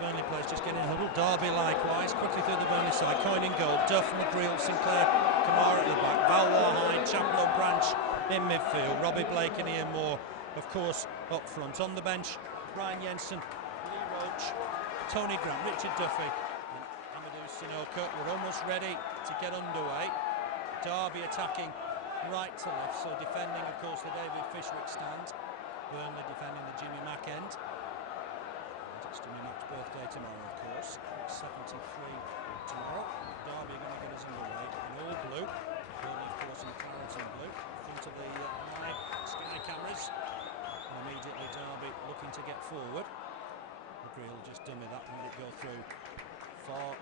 Burnley players just getting huddled. Derby likewise, quickly through the Burnley side. Coyne in goal, Duff, McGreal, Sinclair, Camara at the back, Valois, Hyde, Chaplow, Branch in midfield, Robbie Blake and Ian Moore, of course, up front. On the bench, Jensen, Roche, Tony Grant, Richard Duffy and Amadou Sanokho. We're almost ready to get underway. Derby attacking right to left, so defending, of course, the David Fishwick stand. Burnley defending the Jimmy Mack end. It's Jimmy Mack's birthday tomorrow, of course. 73 tomorrow. Derby are going to get us underway in all blue. Burnley, of course, in claret and blue. In front of the live Sky cameras. And immediately Derby looking to get forward. McGreal just dummy that and let it go through for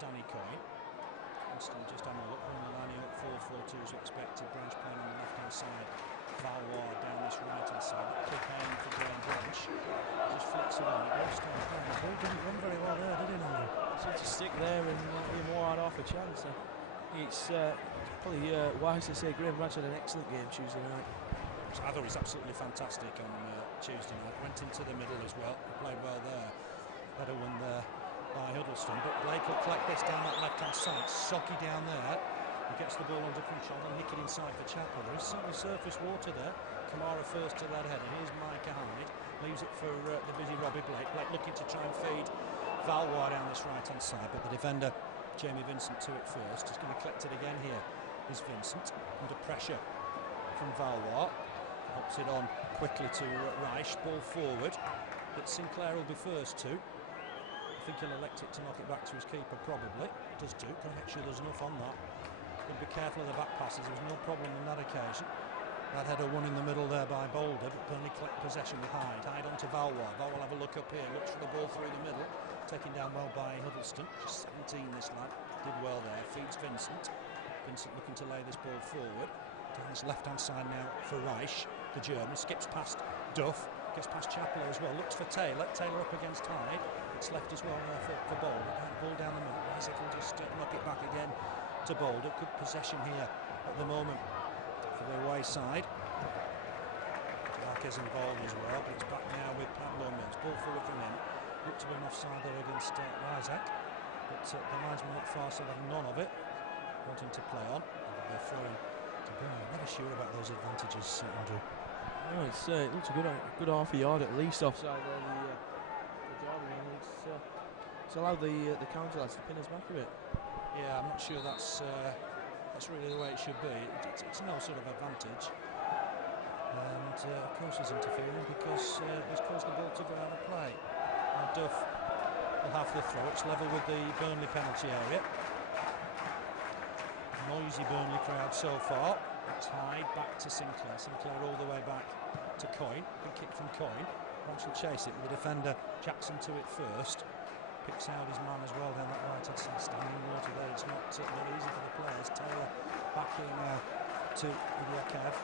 Danny Coyne. Winston just having a look, running the lining up 4-4-2 as expected. Branch playing on the left hand side. Valois down this right hand side. Clip aim for Graham Branch. Just flicks it on. The ball didn't run very well there, did it? Seemed to stick there and Ian Moore had half a chance. It's probably wise to say Graham Branch had an excellent game Tuesday night. I thought he was absolutely fantastic on Tuesday night. Went into the middle as well. Played well there. Better one there by Huddlestone. But Blake will collect this down that left hand side. Socky down there. He gets the ball under control and nick it inside for Chaplow. There is certainly surface water there. Camara first to that header. Here's Micah Hyde. Leaves it for the busy Robbie Blake. Blake looking to try and feed Valois down this right hand side. But the defender, Jamie Vincent, to it first. He's going to collect it again here. Is Vincent under pressure from Valois. Hops it on quickly to Reich. Ball forward. But Sinclair will be first to. I think he'll elect it to knock it back to his keeper, probably. Does do. Got to make sure there's enough on that. Got to be careful of the back passes. There was no problem on that occasion. That header won in the middle there by Boulder, but Burnley collect possession with Hyde. Hyde onto Valois. Valois will have a look up here. Looks for the ball through the middle. Taken down well by Huddlestone. Just 17, this lad. Did well there. Feeds Vincent. Vincent looking to lay this ball forward. Down this left-hand side now for Reich, the German. Skips past Duff. Gets past Chaplow as well. Looks for Taylor. Taylor up against Hyde. It's left as well there for Boulder. Ball down the middle. Rasiak will just knock it back again to Boulder. Good possession here at the moment for the away side. Idiakez involved as well, but it's back now with Pablo Mills. Ball forward from him. Looked to be an offside there against Rasiak, but the linesman up far so have none of it. Wanting to play on. They're throwing to Burnley. Never sure about those advantages, Andrew. No, it looks a good half a yard at least offside there. The Derby, it's allowed the counter lads to pin us back a bit. Yeah, I'm not sure that's really the way it should be. It's no sort of advantage. And of course he's interfering because he's caused the ball to go out of play. Now Duff will have the throw. It's level with the Burnley penalty area. Noisy Burnley crowd so far. It's Hyde back to Sinclair. Sinclair all the way back to Coyne. Good kick from Coyne. Roche will chase it. The defender Jackson to it first. Picks out his man as well down that right-hand side. Standing water there. It's not very easy for the players. Taylor backing to Idiakez.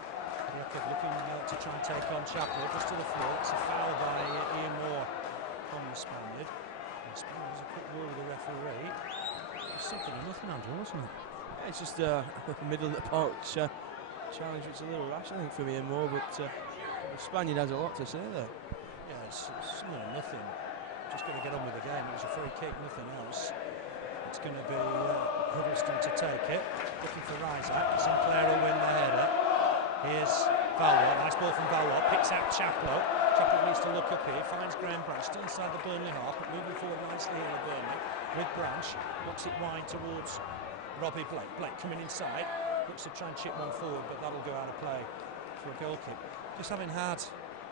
Idiakez looking to try and take on Chaplow. Just to the floor. It's a foul by Ian Moore on the Spaniard. The Spaniard has a quick word with the referee. It was something or nothing, Andrew, wasn't it? Yeah, it's just a middle of the park challenge. It's a little rash, I think, for Ian Moore, but the Spaniard has a lot to say there. Yeah, it's something or nothing. Just going to get on with the game. It was a free kick, nothing else. It's going to be Huddlestone to take it. Looking for Rasiak. Sinclair will win the header. Here's Valois. Nice ball from Valois. Picks out Chaplow. Chaplow needs to look up here. Finds Graham Branch. Still inside the Burnley half, but moving forward nicely here at Burnley. With Branch. Looks it wide towards Robbie. Blake coming inside. Looks to try and chip one forward, but that'll go out of play for a goal kick. Just having had,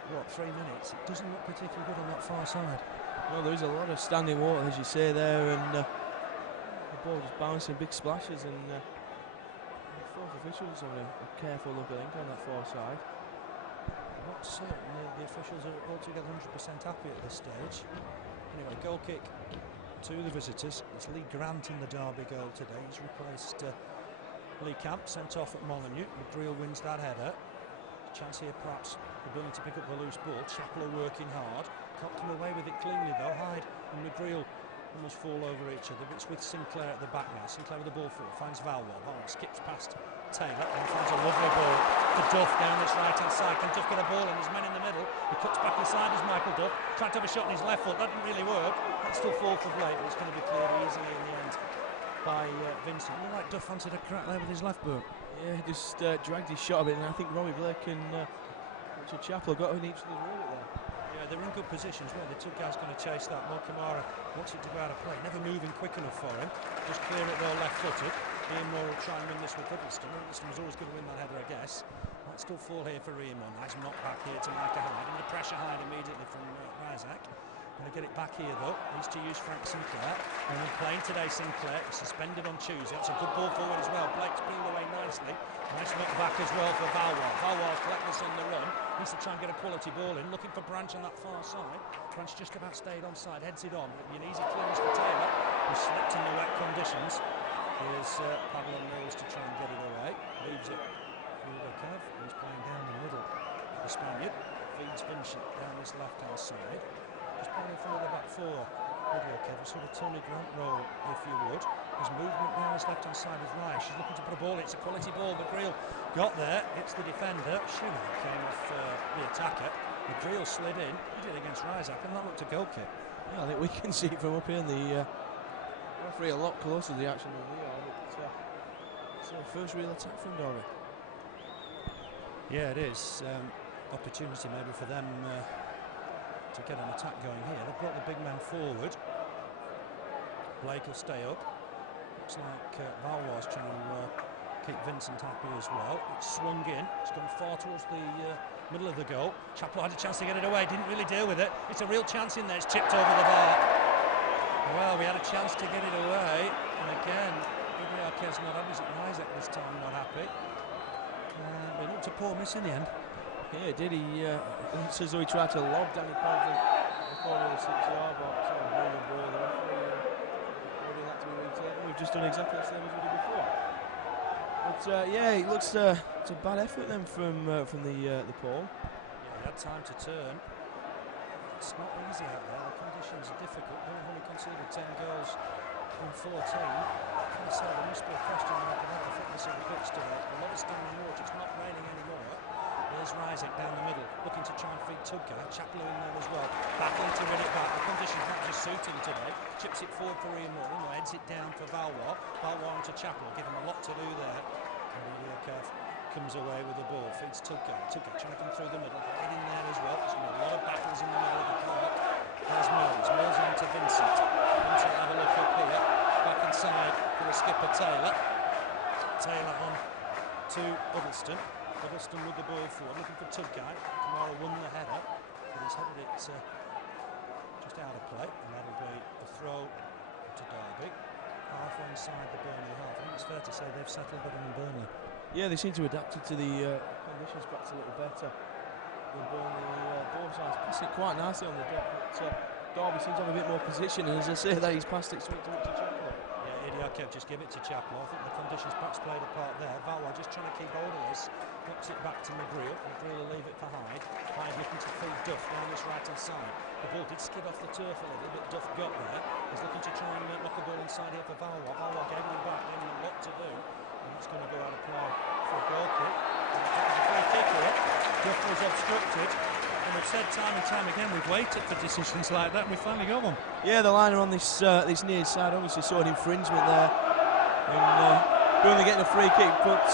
what, 3 minutes, it doesn't look particularly good on that far side. Well, there's a lot of standing water, as you say there, and the ball just bouncing, big splashes, and the fourth officials have a careful look, I think, on that far side. Not certain the officials are altogether 100% happy at this stage. Anyway, goal kick to the visitors. It's Lee Grant in the Derby goal today. He's replaced Lee Camp, sent off at Molyneux. McGreal wins that header. Chance here perhaps for Burnley to pick up the loose ball. Chaplow working hard. Can't come away with it cleanly though. Hyde and McGreal almost fall over each other. But it's with Sinclair at the back now. Sinclair with the ball forward. Finds Valois. Valois skips past Taylor and finds a lovely ball to Duff down this right-hand side. Can Duff get a ball and there's men in the middle. He cuts back inside as Michael Duff. Tried to have a shot on his left foot. That didn't really work. That still fall for Blake, but it's going to be cleared easily in the end by Vincent. Looked like Duff fancied a crack there with his left boot. Yeah, just dragged his shot a bit, and I think Robbie Blake and Chaplow got in each other's way there. Yeah, they're in good positions. Well, the two guys going to chase that. Camara wants it to go out of play. Never moving quick enough for him. Just clear it though, left-footed. Ian Moore will try and win this with Huddlestone. Huddlestone was always going to win that header, I guess. Might still fall here for Ian Moore. Nice knock back here to Micah Hyde. Under pressure Hyde immediately from Rasiak. Going to get it back here though. Needs to use Frank Sinclair. And we're playing today Sinclair. Suspended on Tuesday. That's a good ball forward as well. Blake's peeled away nicely. Nice knock back as well for Valois. Valois collectless on the run. Needs to try and get a quality ball in. Looking for Branch on that far side. Branch just about stayed onside. Heads it on. It'll be an easy clearance for Taylor, who slipped in the wet conditions. Here's Pablo Mills to try and get it away. Leaves it through the curve. He's playing down the middle. The Spaniard feeds Vincent down this left-hand side. Just playing for the back four. Idiakez, a sort of Tony Grant role, if you would. His movement down his left-hand side with Roche. She's looking to put a ball in. It's a quality ball. McGreal got there. It's the defender. Shooter came off the attacker. McGreal slid in. He did against Rasiak, and that looked a goal kick. Yeah, I think we can see it from up here. The referee a lot closer to the action than we are. But it's the first real attack from Derby. Yeah, it is. Opportunity maybe for them to get an attack going here. They've brought the big man forward. Blake will stay up. Looks like Valois trying to keep Vincent happy as well. It's swung in. It's gone far towards the middle of the goal. Chaplow had a chance to get it away. Didn't really deal with it. It's a real chance in there. It's tipped over the bar. Well, we had a chance to get it away. And again, Idiakez not happy. Rasiak this time not happy. But it looked a poor miss in the end. Yeah, it did. It's as though he tried to lob Danny Coulter in the corner of the 6-yard box. The referee ordering that to be retaken. We've just done exactly the same as we did before. But yeah, it looks it's a bad effort then from the Paul. Yeah, he had time to turn. It's not easy out there. The conditions are difficult. They've only conceded 10 goals in 14. Can I say there must be a question mark about the fitness of the pitch today. A lot of standing water. It's not raining anymore. There's Rasiak down the middle, looking to try and feed Tudgay. Chaplow in there as well, battling to win it back. The conditions not just suit him today. Chips it forward for Ian Moore, heads it down for Valois. Valois onto Chaplow, give him a lot to do there. And Idiakez comes away with the ball, feeds Tudgay. Tudgay trying to come through the middle, Hyde in there as well. There's been a lot of battles in the middle of the court. There's Mills on to Vincent. Vincent have a look up here, back in right-hand side for the skipper Taylor. Taylor on to Huddlestone. Huddlestone with the ball forward, looking for Tudgay. Camara won the header, but he's headed it just out of play, and that'll be a throw to Derby. Halfway inside the Burnley half. I think it's fair to say they've settled better than Burnley. Yeah, they seem to adapt to the conditions perhaps a little better than Burnley. Both sides pass it quite nicely on the dot, but Derby seems to have a bit more position, and as I say that, he's passed it straight to Chaplow. Yeah, Idiakez just give it to Chaplow. I think the conditions perhaps played a part there. Valois just trying to keep hold of this. Knocks it back to McGreal. McGreal will leave it for Hyde. Hyde looking to feed Duff down this right-hand side. The ball did skid off the turf a little, but Duff got there. He's looking to try and knock the ball inside here for Valois. Valois gave it back, gave him a lot to do. And it's going to go out of play for a goal kick. And I think there's a free kick here. Duff was obstructed. And we've said time and time again, we've waited for decisions like that, and we finally got one. Yeah, the liner on this this near side obviously saw an infringement there. And Burnley getting a free kick, but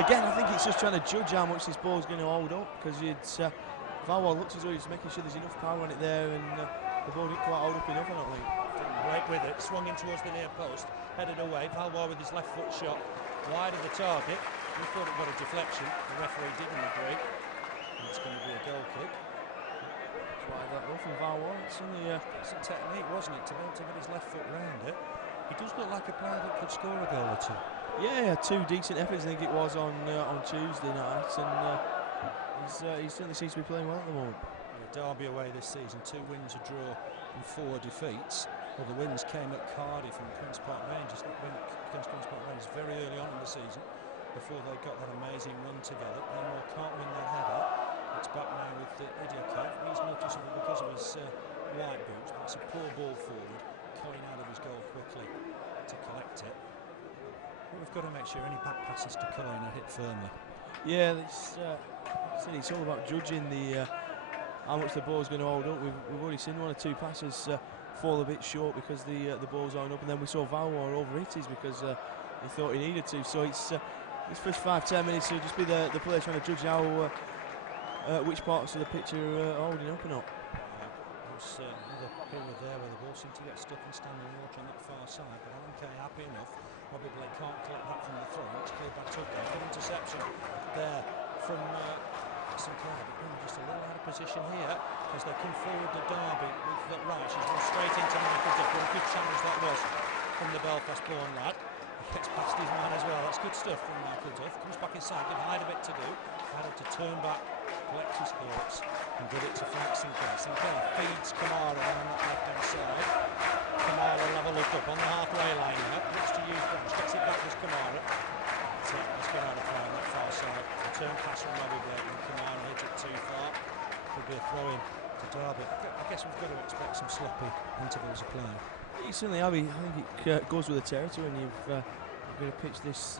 again, I think it's just trying to judge how much this ball's going to hold up, because Valois looks as though he's making sure there's enough power on it there, and the ball didn't quite hold up enough, I don't think. Didn't break with it, swung in towards the near post, headed away. Valois with his left foot shot wide of the target. We thought it got a deflection. The referee didn't agree. And it's going to be a goal kick. That's why that run from Valois. It's only some technique, wasn't it, to be able to get his left foot round it. He does look like a player that could score a goal or two. Yeah, 2 decent efforts, I think it was on Tuesday night, and he certainly seems to be playing well at the moment. Yeah, Derby away this season, 2 wins, a draw and 4 defeats. Well, the wins came at Cardiff and Queen's Park Rangers. That win against Queen's Park Rangers very early on in the season, before they got that amazing run together. They can't win that header. It's back now with Idiakez. He's noticeable because of his white boots, but it's a poor ball forward. Coyne out of his goal quickly to collect it. But we've got to make sure any back passes to Coyne are hit firmly. Yeah, it's all about judging how much the ball's going to hold up. We've already seen 1 or 2 passes fall a bit short because the ball's on up, and then we saw Valois overhit his because he thought he needed to. So it's first 5-10 minutes to just be the player trying to judge how which parts of the pitch are holding up or not. There was another period there where the ball seemed to get stuck in standing water on that far side, but Alan Kaye happy enough. Robbie can't collect that from the front. It's cleared by Tudgay. Good interception there from Sinclair, but Burnley just a little out of position here as they come forward to Derby with Roche. He's gone straight into Michael Duff. What a good challenge that was from the Belfast-born lad. He gets past his man as well. That's good stuff from Michael Duff. Comes back inside, give Hyde a bit to do. Hyde had to turn back, collect his thoughts, and give it to Frank Sinclair. Sinclair feeds Camara down that left-hand side. Camara will have a look up on the halfway line now. Looks to use Branch, gets it back to Camara. Let's get out of play on that far side. Return pass from Robbie and Camara hit it too far. Could be a throw-in to Derby. I guess we've got to expect some sloppy intervals of play. You certainly have. I think it goes with the territory, and you've got to pitch this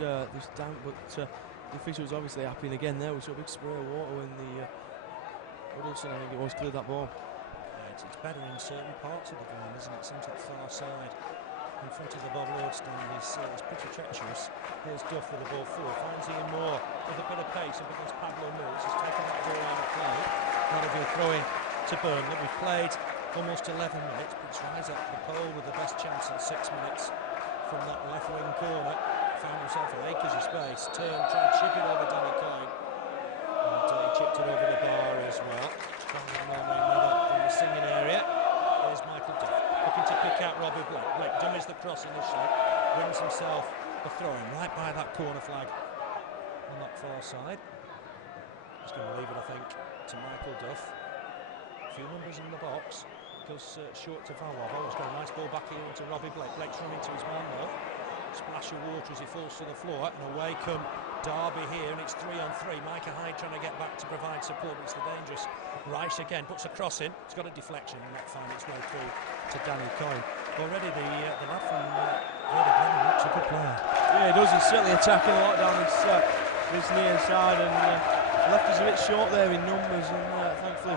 down, but the officials obviously happy, and again there we saw a big spray of water when the Huddlestone, I think it was, cleared that ball. Yeah, it's better in certain parts of the ground, isn't it? Seems like far side in front of the Bob stand is pretty treacherous. Here's Duff with the ball forward, finds Ian Moore with a bit of pace up against Pablo Mills. He's taken that ball out of play. That'll be a throw-in to Burnley. We've played almost 11 minutes, but it's Rasiak the pole with the best chance in 6 minutes from that left wing corner. Found himself an acres of space, turned, tried to chip it over Danny Coyne, and he chipped it over the bar as well. Trying to from the singing area. There's Michael Duff, looking to pick out Robbie. Blake dummies the cross initially, wins himself the throw-in right by that corner flag on that far side. He's going to leave it, I think, to Michael Duff. A few numbers in the box. Goes short to Valois. Valois got a nice ball back here into Robbie. Blake's running to his man though. Splash of water as he falls to the floor, and away come Derby here, and it's 3-on-3. Micah Hyde trying to get back to provide support, but it's the dangerous Roche again, puts a cross in. It's got a deflection and not find its way through to Danny Coyne. Already the lad from Burnley looks a good player. Yeah, he does. He's certainly attacking a lot down this near side, and left us a bit short there in numbers, and thankfully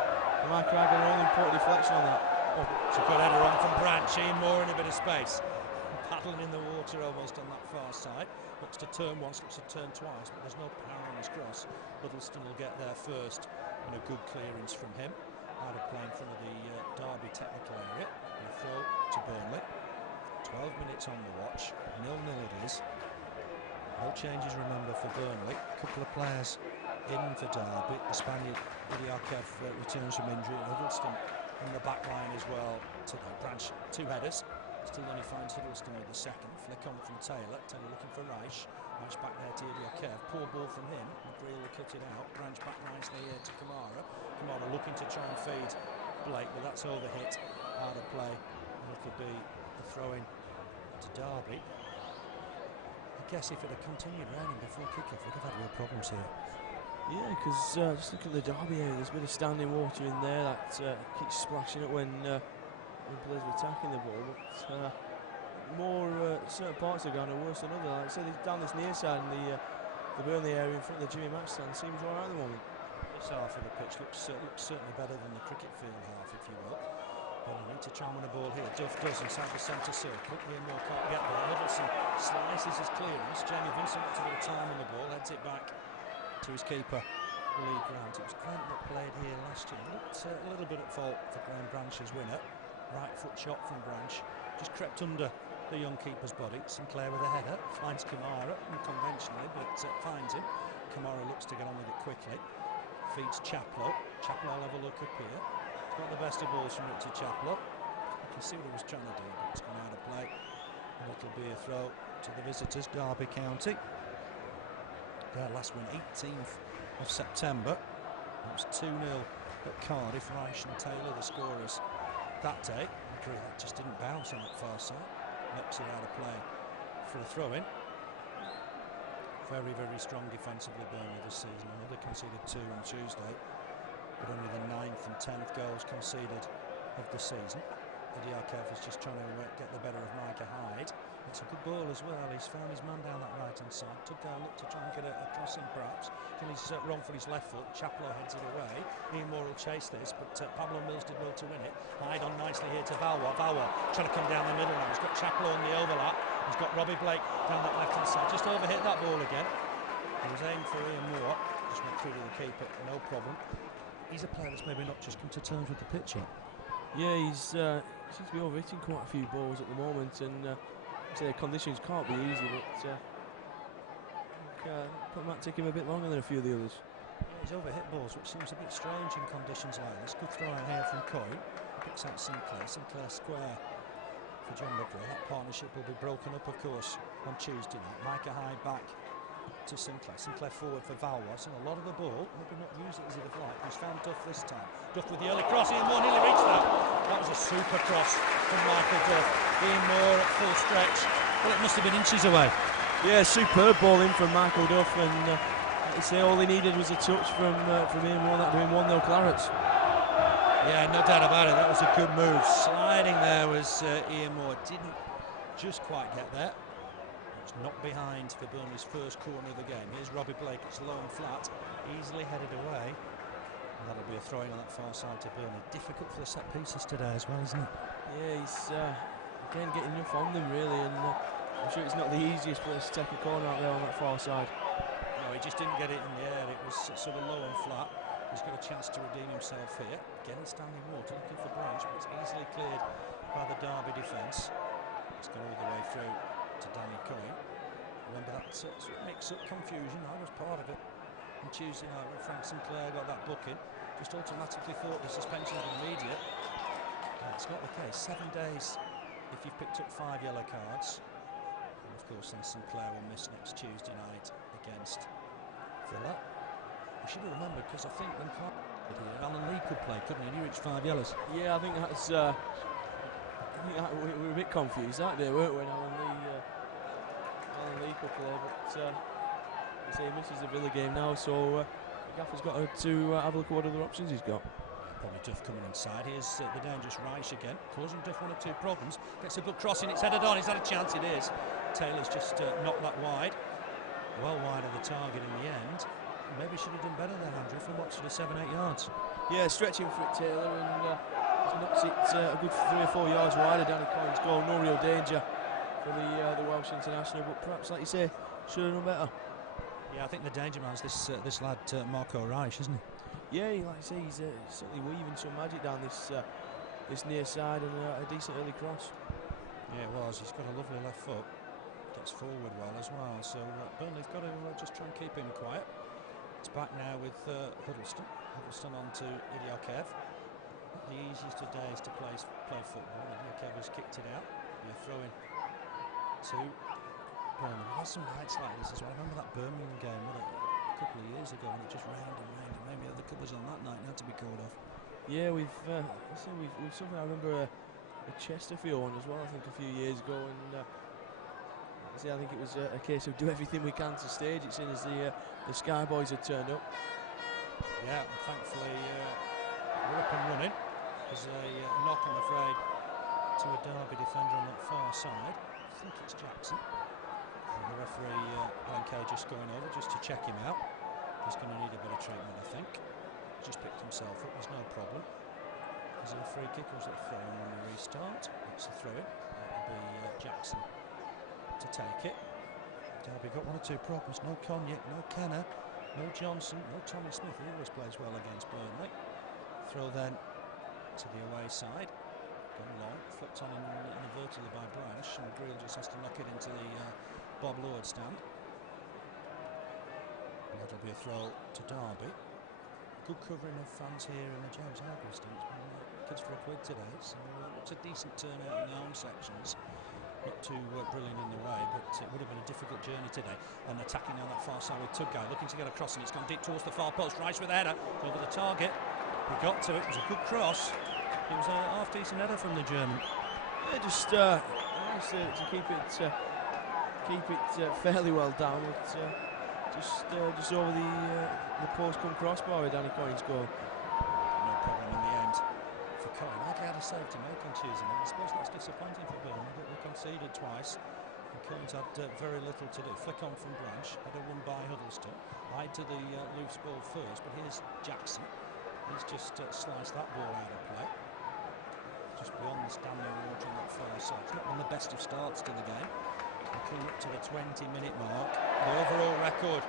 Micah Hyde got an all-important deflection on that. Oh, it's a good header on from Branch. Ian Moore in a bit of space. Paddling in the water almost on that far side. Looks to turn once, looks to turn twice, but there's no power on his cross. Huddlestone will get there first, and a good clearance from him. Out of play in front of the Derby technical area. And a throw to Burnley. 12 minutes on the watch, 0-0 it is. No changes, remember, for Burnley. A couple of players in for Derby. The Spaniard Idiakez returns from injury. Huddlestone in the back line as well. To the branch, 2 headers. Still only finds Huddlestone with the second. Flick on from Taylor. Taylor looking for Reich. Reich back there to Idiakez. Poor ball from him. McGreal will cut it out. Branch back nicely here to Camara. Camara looking to try and feed Blake, but that's overhit. Out of play. And it'll be the throw-in to Derby. I guess if it had continued raining before kick-off, we'd have had real problems here. Yeah, because just look at the Derby area, there's a bit of standing water in there that keeps splashing it when players are attacking the ball. But certain parts of Ghana are worse than others. Like I said, down this near side in the Burnley area in front of the Jimmy Match stand seems all right at the moment. This half of the pitch looks certainly better than the cricket field half, if you will. Burnley need to try and win a ball here. Duff does inside the centre circle. Iñigo can't get there. Huddlestone slices his clearance. Vincent gets a bit of time on the ball, heads it back to his keeper, Lee Grant. It was Grant that played here last year. Looked a little bit at fault for Graham Branch's winner. Right foot shot from Branch. Just crept under the young keeper's body. Sinclair with a header. Finds Camara, unconventionally, but finds him. Camara looks to get on with it quickly. Feeds Chaplow. Chaplow will have a look up here. Got the best of balls from it to Chaplow. You can see what he was trying to do, but it's gone out of play. And it'll be a throw to the visitors, Derby County. Their last win, 18th of September. It was 2-0 at Cardiff. Reich and Taylor, the scorers that day. McGreal just didn't bounce on that far side. Knocks it out of play for a throw-in. Very, very strong defensively Burnley this season. I know they conceded 2 on Tuesday, but only the 9th and 10th goals conceded of the season. Idiakez is just trying to get the better of Micah Hyde. It's a good ball as well. He's found his man down that right-hand side. Tudgay looked to try and get a crossing perhaps. Then he's wrong for his left foot. Chaplow heads it away. Ian Moore will chase this, but Pablo Mills did well to win it. Hyde on nicely here to Valois. Valois trying to come down the middle now. He's got Chaplow on the overlap. He's got Robbie Blake down that left-hand side. Just overhit that ball again. He was aimed for Ian Moore. Just went through to the keeper, no problem. He's a player that's maybe not just come to terms with the pitch yet. Yeah, he's seems to be overhitting quite a few balls at the moment, and the conditions can't be easy, but it might take him a bit longer than a few of the others. Yeah, he's overhit balls, which seems a bit strange in conditions like this. Good throw out here from Coyne. Picks out Sinclair. Sinclair square for John McGreal. That partnership will be broken up, of course, on Tuesday night. Micah Hyde back to Sinclair. Sinclair forward for Valois. And a lot of the ball, maybe not use it as he'd have liked. He's found Duff this time. Duff with the early cross. Ian Moore nearly reached that. That was a super cross from Michael Duff. Ian Moore at full stretch. Well, it must have been inches away. Yeah, superb ball in from Michael Duff, and like you say, all he needed was a touch from Ian Moore. That doing 1-0 Clarets. Yeah, no doubt about it. That was a good move. Sliding there was Ian Moore. Didn't just quite get there. It's not behind for Burnley's first corner of the game. Here's Robbie Blake. It's low and flat, easily headed away. And that'll be a throw-in on that far side to Burnley. Difficult for the set pieces today as well, isn't it? Yeah, he's again getting enough on them really, and I'm sure it's not the easiest place to take a corner out there on that far side. No, he just didn't get it in the air. It was sort of low and flat. He's got a chance to redeem himself here. Again, it's standing water, looking for Branch, but it's easily cleared by the Derby defence. It's gone all the way through to Danny Coyne. Remember that sort of mix-up confusion? I was part of it on Tuesday night when Frank Sinclair got that booking. Just automatically thought the suspension was immediate. It's not the case. 7 days if you've picked up 5 yellow cards. And of course then Sinclair will miss next Tuesday night against Villa. We should have remembered, because I think when Carl did here, Alan Lee could play, couldn't he? He reached 5 yellows. Yeah, I think that's. We were a bit confused that day, weren't we? When Alan Lee could play, but he misses the Villa game now, so the gaffer's got to have a look at what other options he's got. Probably Duff coming inside. Here's the dangerous Reich again, causing Duff 1 or 2 problems. Gets a good crossing, it's headed on, he's had a chance, it is. Taylor's just knocked that wide. Well wide of the target in the end. Maybe should have done better there, Andrew, from what, sort of 7-8 yards. Yeah, stretching for it, Taylor, and he's knocked it a good 3 or 4 yards wide of Danny Coyne's goal. No real danger for the Welsh international, but perhaps, like you say, should have done better. Yeah, I think the danger man's this lad Marco Reich, isn't he? Yeah, like I say, he's certainly weaving some magic down this near side, and a decent early cross. Yeah, it was. He's got a lovely left foot. Gets forward well as well. So Burnley've got to just try and keep him quiet. It's back now with Huddlestone. Huddlestone on to Idiakez. Not the easiest of days to play football. Idiakez has kicked it out. You're throwing to Burnley. We've had some nights like this as well. I remember that Birmingham game a couple of years ago when it just rained and rained, and maybe other covers on that night and had to be called off. Yeah, we've something. I remember a Chesterfield one as well. I think a few years ago, and I think it was a case of do everything we can to stage it, seeing as the Sky Boys had turned up. Yeah, and thankfully we're up and running. There's a knock, I'm afraid, to a Derby defender on that far side. I think it's Jackson. And the referee, Kaye, just going over just to check him out. He's going to need a bit of treatment, I think. Just picked himself up, there's no problem. Is it a free kick or is it a throw in when we restart? It's a throw in. That'll be Jackson to take it. Derby got one or two problems. No Coyne, no Kenna, no Johnson, no Tommy Smith. He always plays well against Burnley. Throw then to the away side. Gone long, flipped on inadvertently by Branch, and McGreal just has to knock it into the Bob Lord stand. And that'll be a throw to Derby. Good covering of fans here in the James Hargreaves stand. It's been kids for a quid today, so it's a decent turnout in the home sections. Not too brilliant in the way, but it would have been a difficult journey today. And attacking on that far side with Tudgay, looking to get across, and it's gone deep towards the far post. Rice with a header over the target. He got to it. It was a good cross. It was a half-decent header from the German. Yeah, just to keep it fairly well down, but just over the post come crossbar with Danny Coyne's goal. No problem in the end for Coyne. Hardly had a save to make on Tuesday night. I suppose that's disappointing for Burnley that we conceded twice. And Coyne's had very little to do. Flick on from Branch, header won by Huddlestone. Hyde to the loose ball first, but here's Jackson. He's just sliced that ball out of play. Just beyond the standing water on that far side. It's not been the best of starts to the game. We're coming up to the 20-minute mark. The overall record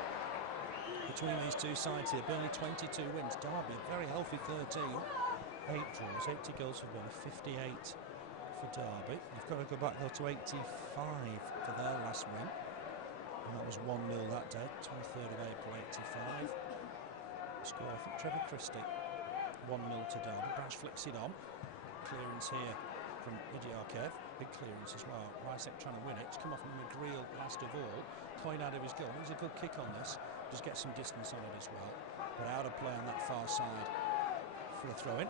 between these two sides here, Burnley 22 wins, Derby a very healthy 13, 8 draws, 80 goals for Burnley, 58 for Derby. You've got to go back though to 85 for their last win, and that was 1-0 that day, 23rd of April 85. Score, I think Trevor Christie, 1-0 to Derby. Branch flicks it on, clearance here from Idiakez, big clearance as well. Rasiak trying to win it, it's come off from McGreal last of all. Coyne out of his goal, there's a good kick on this, just get some distance on it as well. But out of play on that far side for a throw in.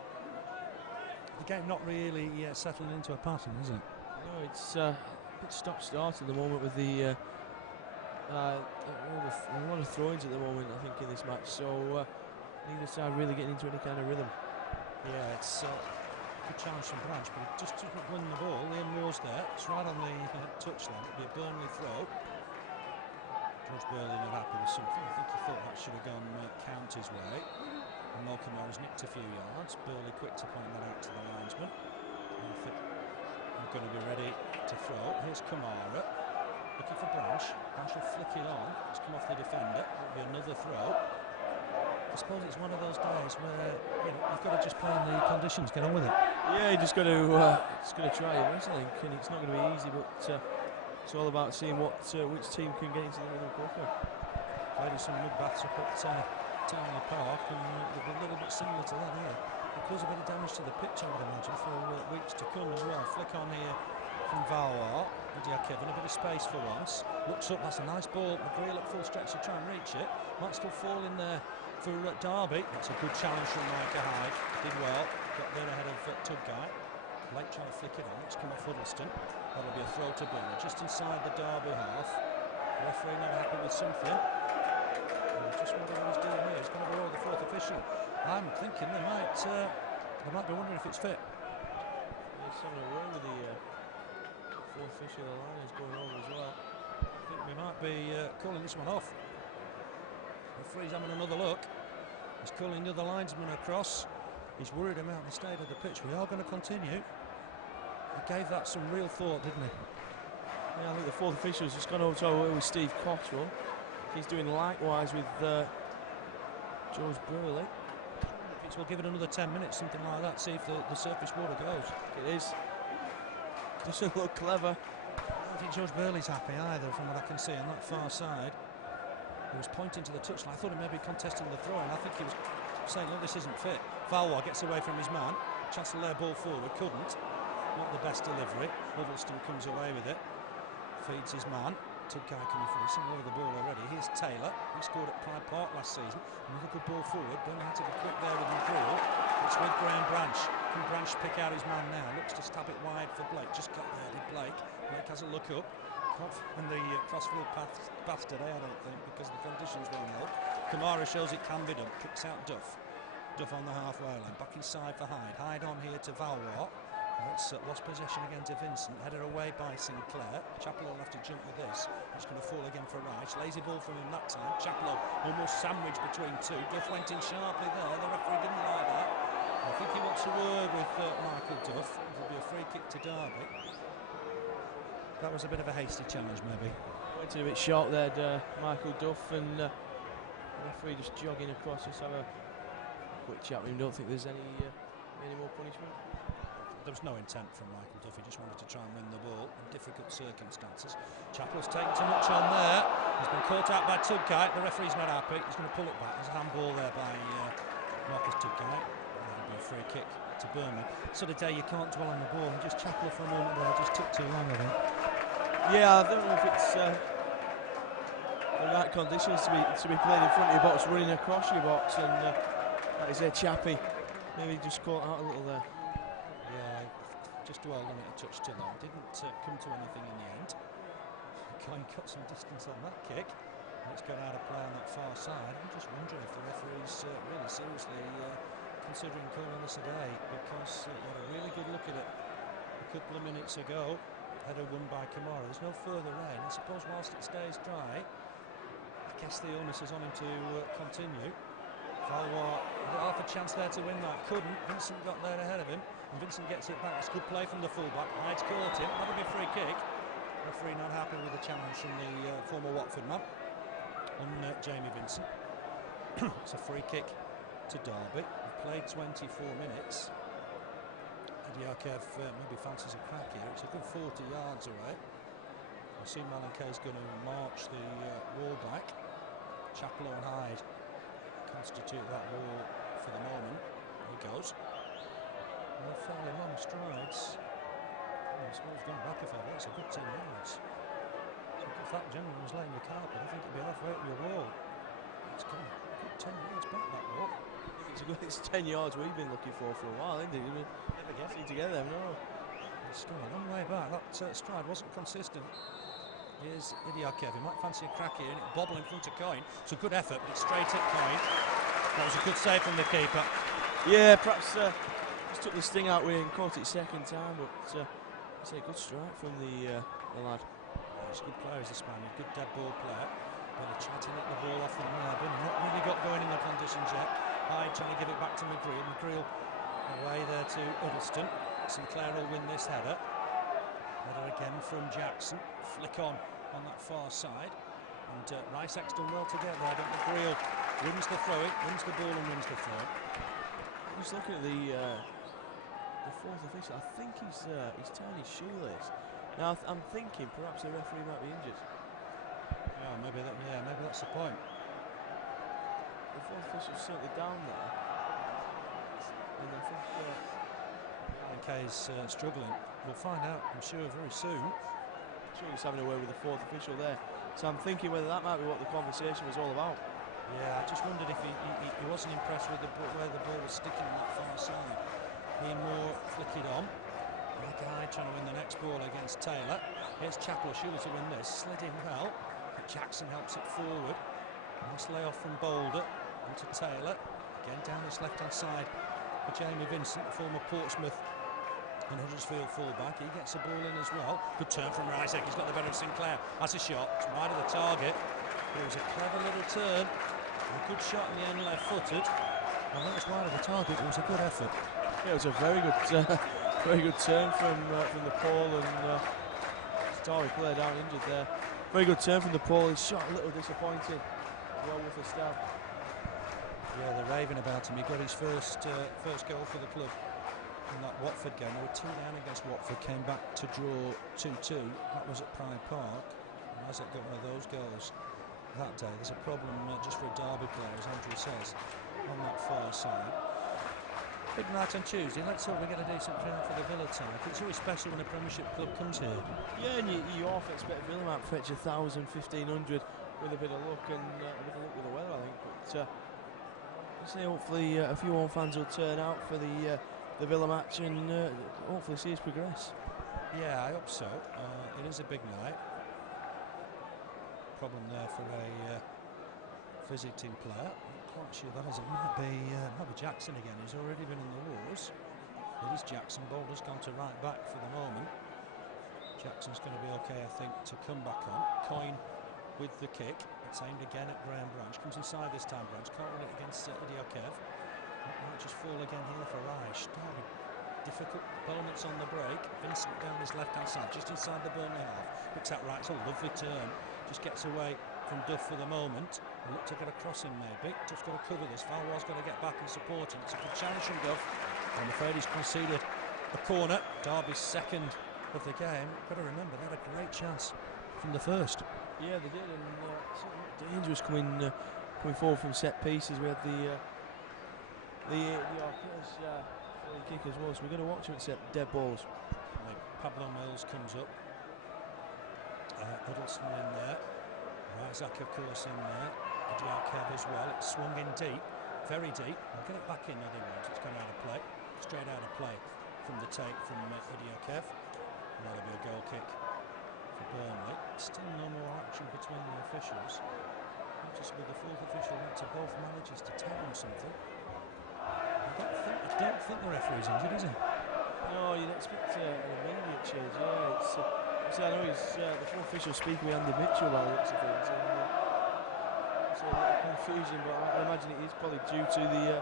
The game not really settling into a pattern, is it? No, it's a bit stop-start at the moment with the a lot of throw-ins at the moment, I think, in this match. So neither side really getting into any kind of rhythm. Yeah, it's good challenge from Branch, but he just doesn't win the ball. Liam Moore's there, it's right on the touchline. It'll be a Burnley throw. George Burley not happy with something. I think he thought that should have gone count his way. And Camara's nicked a few yards. Burley quick to point that out to the linesman. And I think we're going to be ready to throw. Here's Camara looking for Branch. Branch will flick it on. It's come off the defender. It'll be another throw. I suppose it's one of those days where you've got to just play in the conditions, get on with it. Yeah, you just got to try it, I think, and it's not going to be easy, but it's all about seeing which team can get into the middle quicker. Played in some mud baths up at Townley Park, and a little bit similar to that here. It caused a bit of damage to the pitch, I would imagine, for weeks to come as well. Flick on here from Valois. Idiakez in a bit of space for once. Looks up, that's a nice ball. McGreal at full stretch to try and reach it. Might still fall in there for Derby. That's a good challenge from Micah. Hyde. Did well. Got there ahead of Tudgay. Blake trying to flick it on. It's come off Huddlestone. That'll be a throw to Burnley. Just inside the Derby half. The referee not happy with something. Just whatever he's doing here. He's going to roll the fourth official. I'm thinking they might be wondering if it's fit. He's having a word with the fourth official. The line is going over as well. I think we might be calling this one off. The referee's having another look. He's calling the other linesman across. He's worried about the state of the pitch. We are going to continue. He gave that some real thought, didn't he? Yeah, I think the fourth official's just gone over to away with Steve Cotterill. He's doing likewise with George Burley. We'll give it another 10 minutes, something like that, see if the surface water goes. It is. Doesn't look clever. I don't think George Burley's happy either, from what I can see on that far side. He was pointing to the touchline. I thought he may be contesting the throw, and I think he was saying, look, this isn't fit. Valois gets away from his man. Chance to lay a ball forward, couldn't. Not the best delivery. Huddlestone comes away with it. Feeds his man. Tudgay coming through. He's over the ball already. Here's Taylor. He scored at Pride Park last season. Another good ball forward. Burnley had to be quick there with McGreal. It's with Graham Branch. Can Branch pick out his man now? Looks to stab it wide for Blake. Just got there, did Blake. Blake has a look up. And the crossfield pass today, I don't think, because the conditions won't help. Camara shows it can be done. Kicks out Duff. Duff on the halfway line. Back inside for Hyde. Hyde on here to Valois. It's lost possession again to Vincent. Headed away by Sinclair. Chaplow will have to jump with this. It's going to fall again for Reich. Lazy ball from him that time. Chaplow almost sandwiched between two. Duff went in sharply there. The referee didn't like that. I think he wants a word with Michael Duff. It'll be a free kick to Derby. That was a bit of a hasty challenge, maybe. Went in a bit short there, Michael Duff, and the referee just jogging across. Just have a quick chat with him. Don't think there's any more punishment. There was no intent from Michael Duff. He just wanted to try and win the ball in difficult circumstances. Chaplow's taken too much on there. He's been caught out by Tudgay. The referee's not happy. He's going to pull it back. There's a handball there by Marcus Tudgay. That'll be a free kick to Burnley. Sort of day you can't dwell on the ball. And just Chaplow for a moment there just took too long, I think. Yeah, I don't know if it's the right conditions to be played in front of your box, running across your box, and like I say, Chappie maybe just caught out a little there. Yeah, just dwelled on it a touch too long. Didn't come to anything in the end. Coyne cut some distance on that kick, and it's gone out of play on that far side. I'm just wondering if the referee's really seriously considering calling this a day, because he had a really good look at it a couple of minutes ago. Header won by Camara. There's no further rain. I suppose whilst it stays dry, I guess the onus is on him to continue. Valois had half a chance there to win that. Couldn't. Vincent got there ahead of him, and Vincent gets it back. It's good play from the fullback. Hyde's caught him. That'll be a free kick. Referee not happy with the challenge from the former Watford man on Jamie Vincent. It's a free kick to Derby. We've played 24 minutes. Idiakez maybe fancies a crack here. It's a good 40 yards away. I see Kaye's going to march the wall back. Chaplow and Hyde constitute that wall for the moment. Here he goes. Well, fairly long strides. I suppose going back a fair bit. It's a good 10 yards. So if that gentleman was laying the carpet, I think it'd be halfway up your wall. It's gone a good 10 yards back, that wall. It's 10 yards we've been looking for a while, isn't it? Never get it together, no. It's gone a long way back. That stride wasn't consistent. Here's Idiakez. He might fancy a crack here, and it bobble in front of Coyne. It's a good effort, but it's straight at Coyne. That was a good save from the keeper. Yeah, perhaps just took the sting out with it and caught it second time, but it's a good strike from the lad. Yeah, he's a good player, he's a Spaniard. Good dead ball player. But he tried to nick the ball off the man, but not really got going in the conditions yet. Hyde trying to give it back to McGreal. McGreal away there to Huddlestone. Sinclair will win this header. Header again from Jackson. Flick on that far side. And Rasiak's done well to get there. But McGreal wins the throw, wins the ball and wins the throw. Just looking at the fourth official, I think he's tying his shoelace. Now I'm thinking perhaps the referee might be injured. Oh, maybe that's the point. The fourth official's certainly down there, and I think Kaye's struggling. We'll find out, I'm sure, very soon. I'm sure he's having a word with the fourth official there. So I'm thinking whether that might be what the conversation was all about. Yeah, I just wondered if he wasn't impressed with where the ball was sticking on that far side. Ian Moore flicked it on. Hyde trying to win the next ball against Taylor. Here's Chaplow, surely to win this. Slid in well. Jackson helps it forward. Nice layoff from Boulder onto Taylor. Again down this left-hand side for Jamie Vincent, the former Portsmouth and Huddersfield fullback. He gets the ball in as well. Good turn from Rasiak. He's got the better of Sinclair. That's a shot. It's wide of the target. But it was a clever little turn. A good shot in the end, left-footed. Well, that was wide of the target. It was a good effort. Yeah, it was a very good turn from the pole, and Story played out injured there. Very good turn from the pole. His shot a little disappointing. Well with the stab. Yeah, they're raving about him. He got his first goal for the club. in that Watford game. They were 2 down against Watford, came back to draw 2-2. That was at Pride Park. And Rasiak got one of those goals that day. There's a problem just for a Derby player, as Andrew says, on that far side. Big night on Tuesday. Let's hope we get a decent crowd for the Villa tie. It's always special when a Premiership club comes here. Yeah, and you often expect Villa might fetch 1,000, 1,500 with a bit of luck and with the weather, I think. But say hopefully a few home fans will turn out for the Villa match and hopefully see us progress. Yeah, I hope so. It is a big night. Problem there for a visiting player. Quite sure that is. It might be Jackson again. He's already been in the wars. It is Jackson. Boulder's gone to right back for the moment. Jackson's going to be okay, I think, to come back on. Coyne with the kick. It's aimed again at Graham Branch. Comes inside this time. Branch can't run it against Idiakez. It might just fall again here for Roche. Difficult opponents on the break. Vincent down his left-hand side, just inside the Burnley half. Looks out right. It's a lovely turn. Just gets away from Duff for the moment. Look to get a crossing maybe. Duff's got to cover this. Valois got to get back and support him. It's a good challenge from Duff. I'm afraid he's conceded a corner. Derby's second of the game. Got to remember they had a great chance from the first. Yeah, they did, and dangerous coming forward from set pieces. We had the kick as well, so we're going to watch him accept dead balls. Pablo Mills comes up. Huddlestone in there. Rasiak, of course, in there. Idiakez as well. It's swung in deep, very deep. I'll get it back in otherwise. It's gone out of play. Straight out of play from the take from Idiakez. That'll be a goal kick for Burnley. Still no more action between the officials. Just with the fourth official went to both managers to tell them something. I don't think the referee's injured, is he? No, you'd expect an immediate change. Yeah, it's. I know he's the fourth official speaking with Andy Mitchell by the looks of things. It's a little confusion, but I imagine it is probably due to the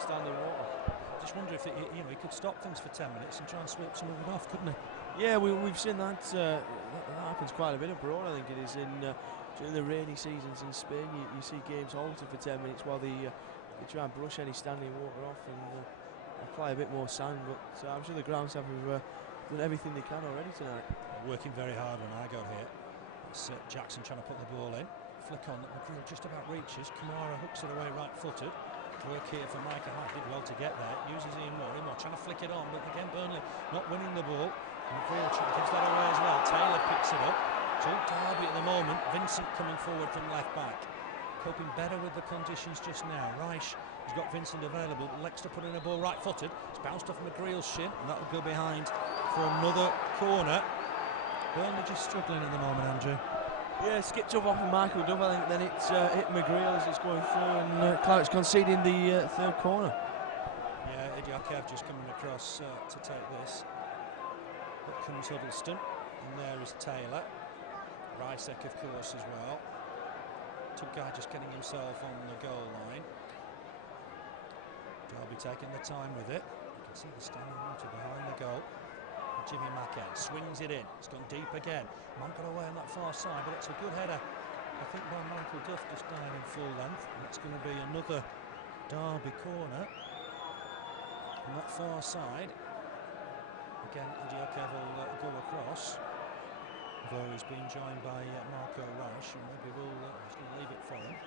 standing water. I just wonder if he could stop things for 10 minutes and try and sweep some of it off, couldn't he? Yeah, we've seen that. That happens quite a bit abroad. I think it is during the rainy seasons in Spain. You see games halted for 10 minutes while they try and brush any standing water off and apply a bit more sand. But I'm sure the ground staff have done everything they can already tonight. Working very hard when I got here. It's Jackson trying to put the ball in. Flick on that McGreal just about reaches. Camara hooks it away right-footed. Work here for Micah. Hyde did well to get there. Uses Ian Moore trying to flick it on, but again Burnley not winning the ball. McGreal gives that away as well. Taylor picks it up. It's all Derby at the moment. Vincent coming forward from left back. Coping better with the conditions just now. Roche has got Vincent available. Lex to put in a ball right-footed. It's bounced off McGreal's shin, and that will go behind for another corner. Burnley just struggling at the moment, Andrew. Yeah, skipped up off of Michael Duff, I think. Then it's hit McGreal as it's going through, and Clark's conceding the third corner. Yeah, Idiakez just coming across to take this. Up comes Huddlestone, and there is Taylor. Rasiak, of course, as well. Tudgay just getting himself on the goal line. Derby taking the time with it. You can see the standing water behind the goal. Jimmy Micah swings it in. It's gone deep again. Man got away on that far side, but it's a good header, I think, by Michael Duff, just diving full length. And it's going to be another Derby corner on that far side. Again, Idiakez will go across, though he's been joined by Marco Reich, and maybe we'll just leave it for him.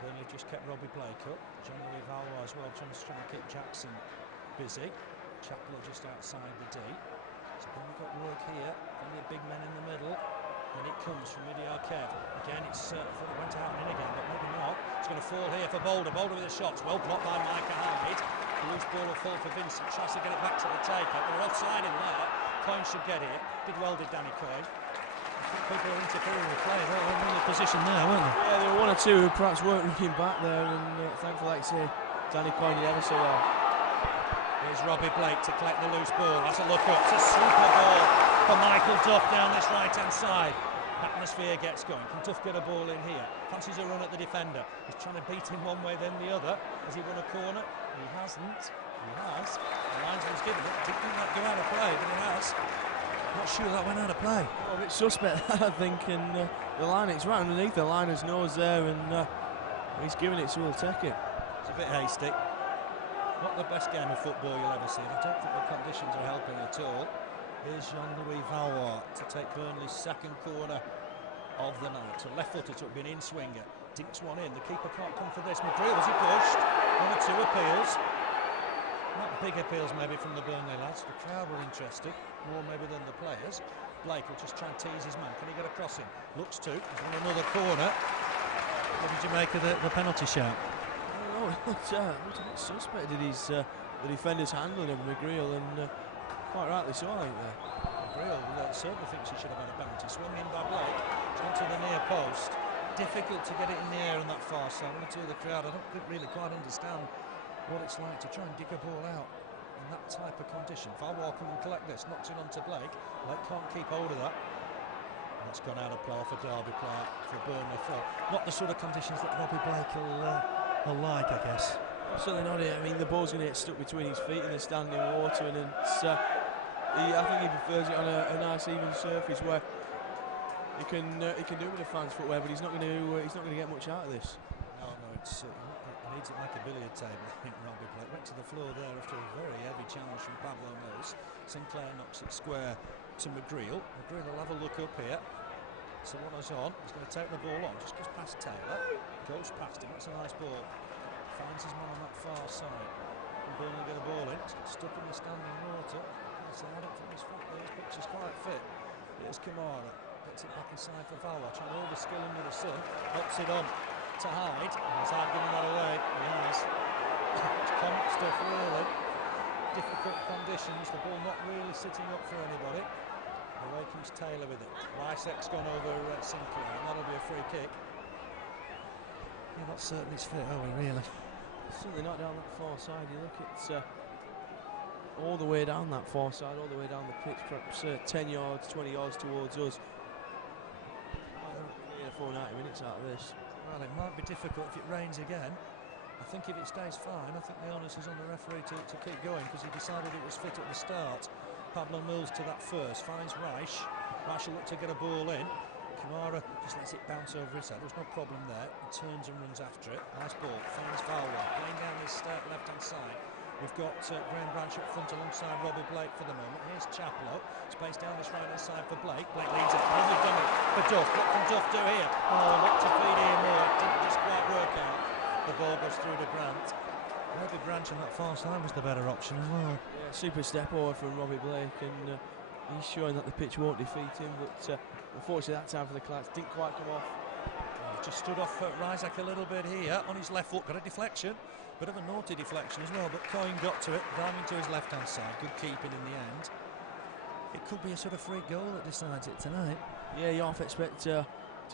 Burnley just kept Robbie Blake up. Generally Valois as well, trying to keep Jackson busy. Chaplow just outside the D. So we've got work here. Plenty of big men in the middle. And it comes from Idiakez. Again, it's I thought it went out and in again, but maybe not. It's going to fall here for Boulder. Boulder with the shots. Well blocked by Micah Hyde. The loose ball will fall for Vincent. Tries to get it back to the take-up. They're offside in there. Coyne should get it. Did well, did Danny Coyne. I think people are interfering with play. They're all in the position there, weren't they? Yeah, there were one or two who perhaps weren't looking back there, and thankfully, like I say, Danny Coyne did ever so well. Here's Robbie Blake to collect the loose ball. That's a look up. It's a super ball for Michael Duff down this right-hand side. Atmosphere gets going. Can Duff get a ball in here? Fancies a run at the defender. He's trying to beat him one way then the other. Has he won a corner? He hasn't. He has. The linesman's given it. Didn't think that go out of play, but it has. Not sure that went out of play. Oh, a bit suspect, I think. And the line, it's right underneath the liner's nose there, and he's giving it, so we'll take it. It's a bit hasty. Not the best game of football you'll ever see. I don't think the conditions are helping at all. Here's Jean-Louis Valois to take Burnley's second corner of the night. So left-footed, so it'll be an in-swinger. Dinks one in. The keeper can't come for this. McGreal, was he pushed? 1 or 2 appeals. Not big appeals maybe from the Burnley lads. The crowd were interested, more maybe than the players. Blake will just try and tease his man. Can he get a crossing? Looks to. He's on another corner. What did you make of the penalty shout? Oh, it looked a bit suspect. The defender's handling of McGreal, and quite rightly so, I think there. McGreal certainly thinks he should have had a penalty. Swung in by Blake, onto the near post. Difficult to get it in the air on that far side. 1 or 2 of the crowd, I don't really quite understand what it's like to try and dig a ball out in that type of condition. Valois come and collect this, knocks it onto Blake. Blake can't keep hold of that. And it's gone out of play off a Derby player for Burnley throw. Not the sort of conditions that Robbie Blake will like, I guess. Certainly not. I mean, the ball's going to get stuck between his feet in the standing water, and it's, I think he prefers it on a nice even surface where he can do it with a fan's footwear, but he's not going to get much out of this. No, it needs it like a billiard table. I think Robbie Blake went to the floor there after a very heavy challenge from Pablo Mills. Sinclair knocks it square to McGreal. McGreal will have a look up here. So what is on? He's going to take the ball on. Just goes past Taylor. Goes past him. That's a nice ball. Finds his man on that far side. And Burnley get a ball in. It's got stuck in the standing water. So I don't think this pitch is quite fit. Here's Camara. Gets it back inside for Valois. Trying all the skill under the sun. Hops it on to Hyde. And has Hyde given that away? He has. It's comic stuff, really. Difficult conditions. The ball not really sitting up for anybody. Away comes Taylor with it. Rasiak's gone over Sinclair, and that'll be a free kick. You're not certain it's fit, are we, really? Certainly not down that far side. You look at all the way down that far side, all the way down the pitch, perhaps 10 yards, 20 yards towards us. 3 or 4 90 minutes out of this. Well, it might be difficult if it rains again. I think if it stays fine, I think the onus is on the referee to keep going, because he decided it was fit at the start. Pablo Mills to that first, finds Reich. Reich will look to get a ball in. Camara just lets it bounce over his head. There's no problem there. He turns and runs after it. Nice ball. Finds Valois. Playing down his left-hand side. We've got Graham Branch up front alongside Robbie Blake for the moment. Here's Chaplow. Space down this right-hand side for Blake. Blake leads it. He's done it for Duff. What can Duff do here? Oh, look to feed Ian Moore. Didn't just quite work out. The ball goes through to Grant. Maybe Branch on that far side was the better option as well. Yeah, super step over from Robbie Blake, and he's showing that the pitch won't defeat him, but unfortunately that time for the Clats didn't quite come off. Just stood off Rasiak a little bit here on his left foot, got a deflection, bit of a naughty deflection as well, but Coyne got to it, diving to his left-hand side, good keeping in the end. It could be a sort of freak goal that decides it tonight. Yeah, you half expect to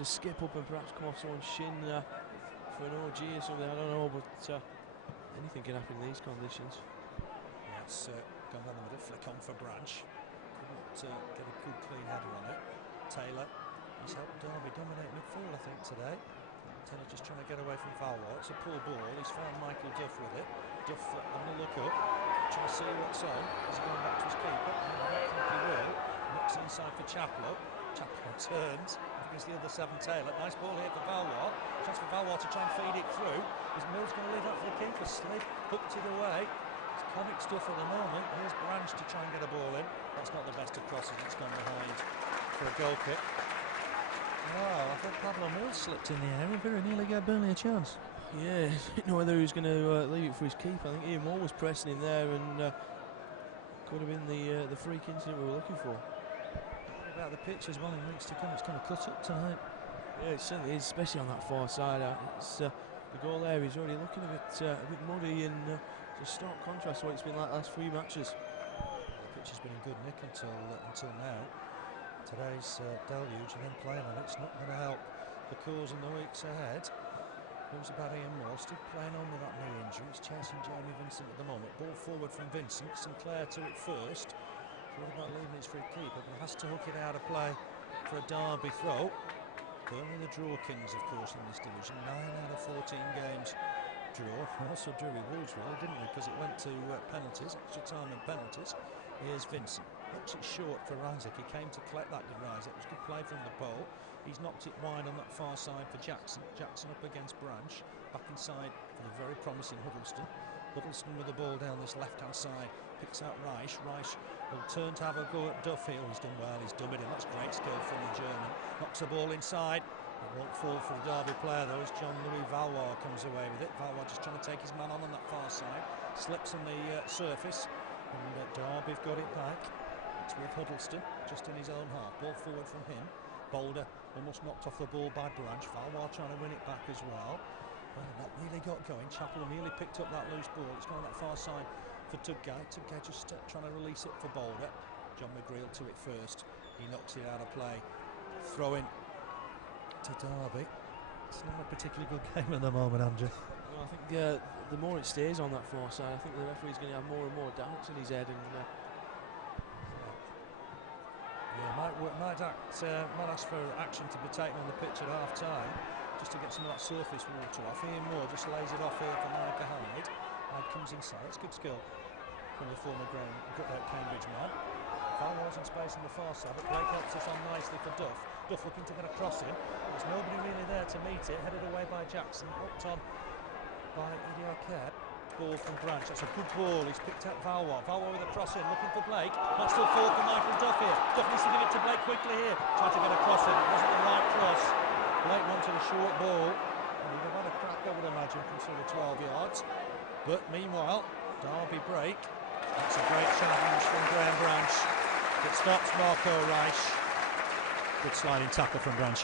skip up and perhaps come off someone's shin for an OG or something, I don't know, but anything can happen in these conditions. Yeah, it's gone down the middle, flick on for Branch. Couldn't get a good clean header on it. Taylor, he's helped Derby dominate midfield, I think, today. Taylor just trying to get away from Valois. It's a poor ball. He's found Michael Duff with it. Duff on the look up, trying to see what's on. Is he going back to his keeper? I don't think he will. Knocks inside for Chaplow. Chaplow turns. Against the other 7, Taylor. Nice ball here for Valois. Chance for Valois to try and feed it through. Is Mills going to leave that for the keeper? Slid, hooked it away. It's comic stuff at the moment. Here's Branch to try and get a ball in. That's not the best of crosses. It's gone behind for a goal kick. Oh, I thought Pablo Mills slipped in the air. He very nearly gave Burnley a chance. Yeah, I didn't know whether he was going to leave it for his keeper. I think Ian Moore was pressing in there, and could have been the freak incident we were looking for. About the pitch as well in weeks to come, it's going to cut up tonight. Yeah, it certainly is, especially on that far side. It's the goal area is already looking a bit muddy, and just stark contrast to what it's been like the last 3 matches. The pitch has been in good nick until now. Today's deluge and then playing on it's not going to help the cause in the weeks ahead. Who's about Ian Moore, still playing on with that knee injury. He's chasing Jamie Vincent at the moment. Ball forward from Vincent. Sinclair to it first. What about leaving his free keeper? But he has to hook it out of play for a Derby throw. Burnley the draw kings, of course, in this division. 9 out of 14 games draw. Also drew with Wolves, really, didn't we? Because it went to penalties, extra time and penalties. Here's Vincent. Looks it short for Rasiak. He came to collect that, did Rasiak. It was good play from the pole. He's knocked it wide on that far side for Jackson. Jackson up against Branch. Back inside for the very promising Huddlestone. Huddlestone with the ball down this left-hand side, picks out Reich. Reich will turn to have a go at Duffy. Oh, he's done well, he's done it in. That's great skill from the German. Knocks the ball inside. It won't fall for the Derby player though, as Jean-Louis Valois comes away with it. Valois just trying to take his man on that far side. Slips on the surface, and Derby have got it back. It's with Huddlestone, just in his own half. Ball forward from him. Boulder almost knocked off the ball by Branch. Valois trying to win it back as well. That really got going. Chaplow nearly picked up that loose ball. It's gone that far side for Tudgay. Tudgay just trying to release it for Boulder. John McGreal to it first. He knocks it out of play. Throw in to Derby. It's not a particularly good game at the moment, Andrew. Well, I think the more it stays on that far side, I think the referee's going to have more and more doubts in his head. And might ask for action to be taken on the pitch at half time, just to get some of that surface water off. Ian Moore just lays it off here for Micah. Hyde comes inside. It's good skill from the former Cambridge man. Valois in space on the far side, but Blake helps us on nicely for Duff. Duff looking to get a cross in. There's nobody really there to meet it. Headed away by Jackson, hooked on by Idiakez. Ball from Branch. That's a good ball. He's picked up Valois. Valois with a cross in, looking for Blake. Not still forward for Michael Duff here. Duff needs to give it to Blake quickly here. Tried to get a cross in. It wasn't the right cross. Blake wanted a short ball. And he'd have had a crack, I would imagine, from sort of 12 yards. But meanwhile, Derby break. That's a great challenge from Graham Branch. It stops Marco Reich. Good sliding tackle from Branch.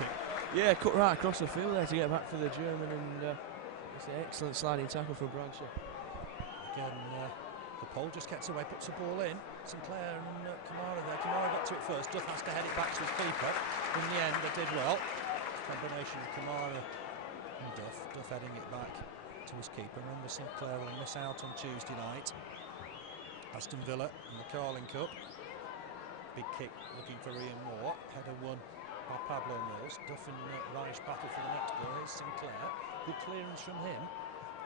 yeah, cut right across the field there to get back for the German, and it's an excellent sliding tackle from Branch. Again, the pole just gets away, puts the ball in. Sinclair and Camara there. Camara got to it first. Duff has to head it back to his keeper. In the end, they did well. Combination of Camara and Duff. Duff heading it back to his keeper. Remember, Sinclair will miss out on Tuesday night. Aston Villa in the Carling Cup. Big kick looking for Ian Moore. Header won by Pablo Mills. Duff and Reich battle for the next ball. Here's Sinclair. Good clearance from him,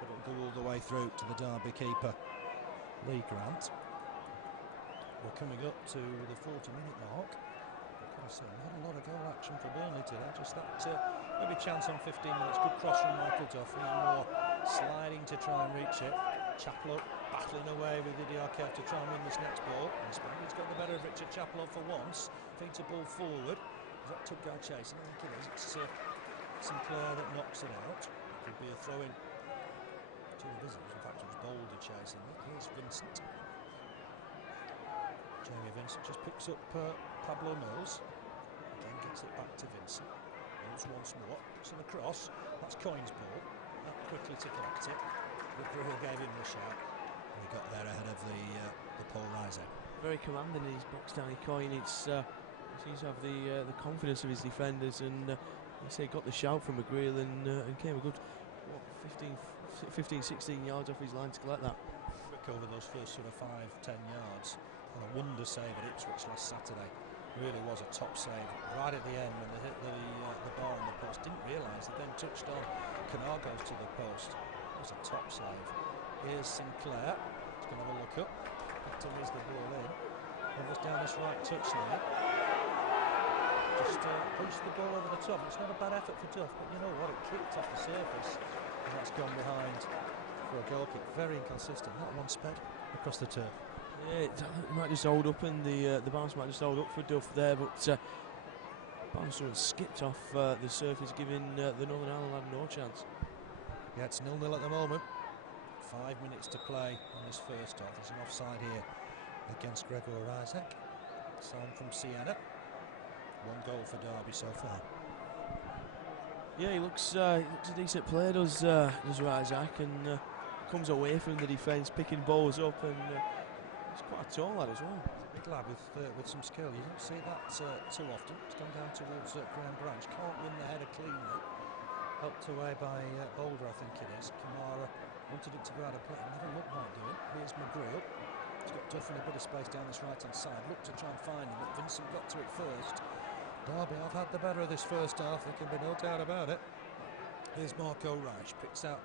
but it'll go all the way through to the Derby keeper, Lee Grant. We're coming up to the 40-minute mark. I've got to say, not a lot of goal action for Burnley today. Just that maybe chance on 15 minutes. Good cross from Michael Duff. Ian Moore sliding to try and reach it. Chaplow battling away with Idiakez to try and win this next ball. And Spaniard's got the better of Richard Chaplow for once. Feeds a ball forward. Is that Tudgay chasing? I think it is. It's Sinclair that knocks it out. It could be a throw-in to the visitors. In fact, it was Boulder chasing it. Here's Vincent. Jamie Vincent just picks up Pablo Mills. Again gets it back to Vincent. Mills once more. It's an across. That's Coyne's ball. Not quickly to collect it. McGreal gave him the shout. And he got there ahead of the Paul Rasiak. Very commanding in his box down. Coyne, he seems to have the confidence of his defenders, and he said got the shout from McGreal, and came a good 15, 16 yards off his line to collect that. Quick over those first sort of 5-10 yards. And a wonder save at Ipswich last Saturday. Really was a top save. Right at the end when they hit the bar on the post. Didn't realise it then touched on. Kenna goes to the post. It was a top save. Here's Sinclair. He's going to have a look up. To whiz the ball in. Almost down this right touchline. Just pushed the ball over the top. It's not a bad effort for Duff, but you know what? It kicked off the surface. And that's gone behind for a goal kick. Very inconsistent. That one sped across the turf. Yeah, it might just hold up, and the bounce might just hold up for Duff there, but bounce sort of skipped off the surface, giving the Northern Ireland lad no chance. Yeah, it's 0-0 at the moment. 5 minutes to play on this first half. There's an offside here against Grzegorz. Signed from Siena. 1 goal for Derby so far. Yeah, he looks a decent player, does Rasiak, and comes away from the defence, picking balls up, and he's quite a tall lad as well. He's a big lad with some skill. You don't see that too often. It's gone down towards Graham Branch. Can't win the header cleanly. Helped away by Boulder, I think it is. Camara wanted it to go out of play. Never looked like doing. Here's McGreal. He's got Duff in a bit of space down this right-hand side. Looked to try and find him, but Vincent got to it first. Derby have had the better of this first half. There can be no doubt about it. Here's Marco Reich. Picks out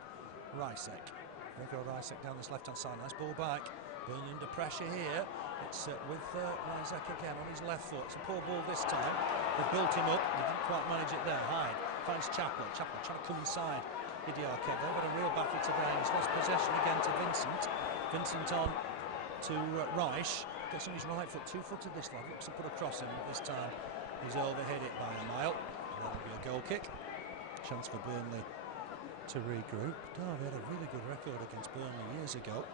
Rasiak. Rasiak down this left-hand side. Nice ball back. Burnley under pressure here. It's with Rasiak again on his left foot. It's a poor ball this time. They built him up. They didn't quite manage it there. Hyde finds Chaplow. Chaplow trying to come inside Idiakez. They've had a real battle today. He's lost possession again to Vincent. Vincent on to Roche. Gets on his right foot, 2-footed this lad. Looks to put a cross in, but this time he's overhit it by a mile. That'll be a goal kick. Chance for Burnley to regroup. Derby had a really good record against Burnley years ago.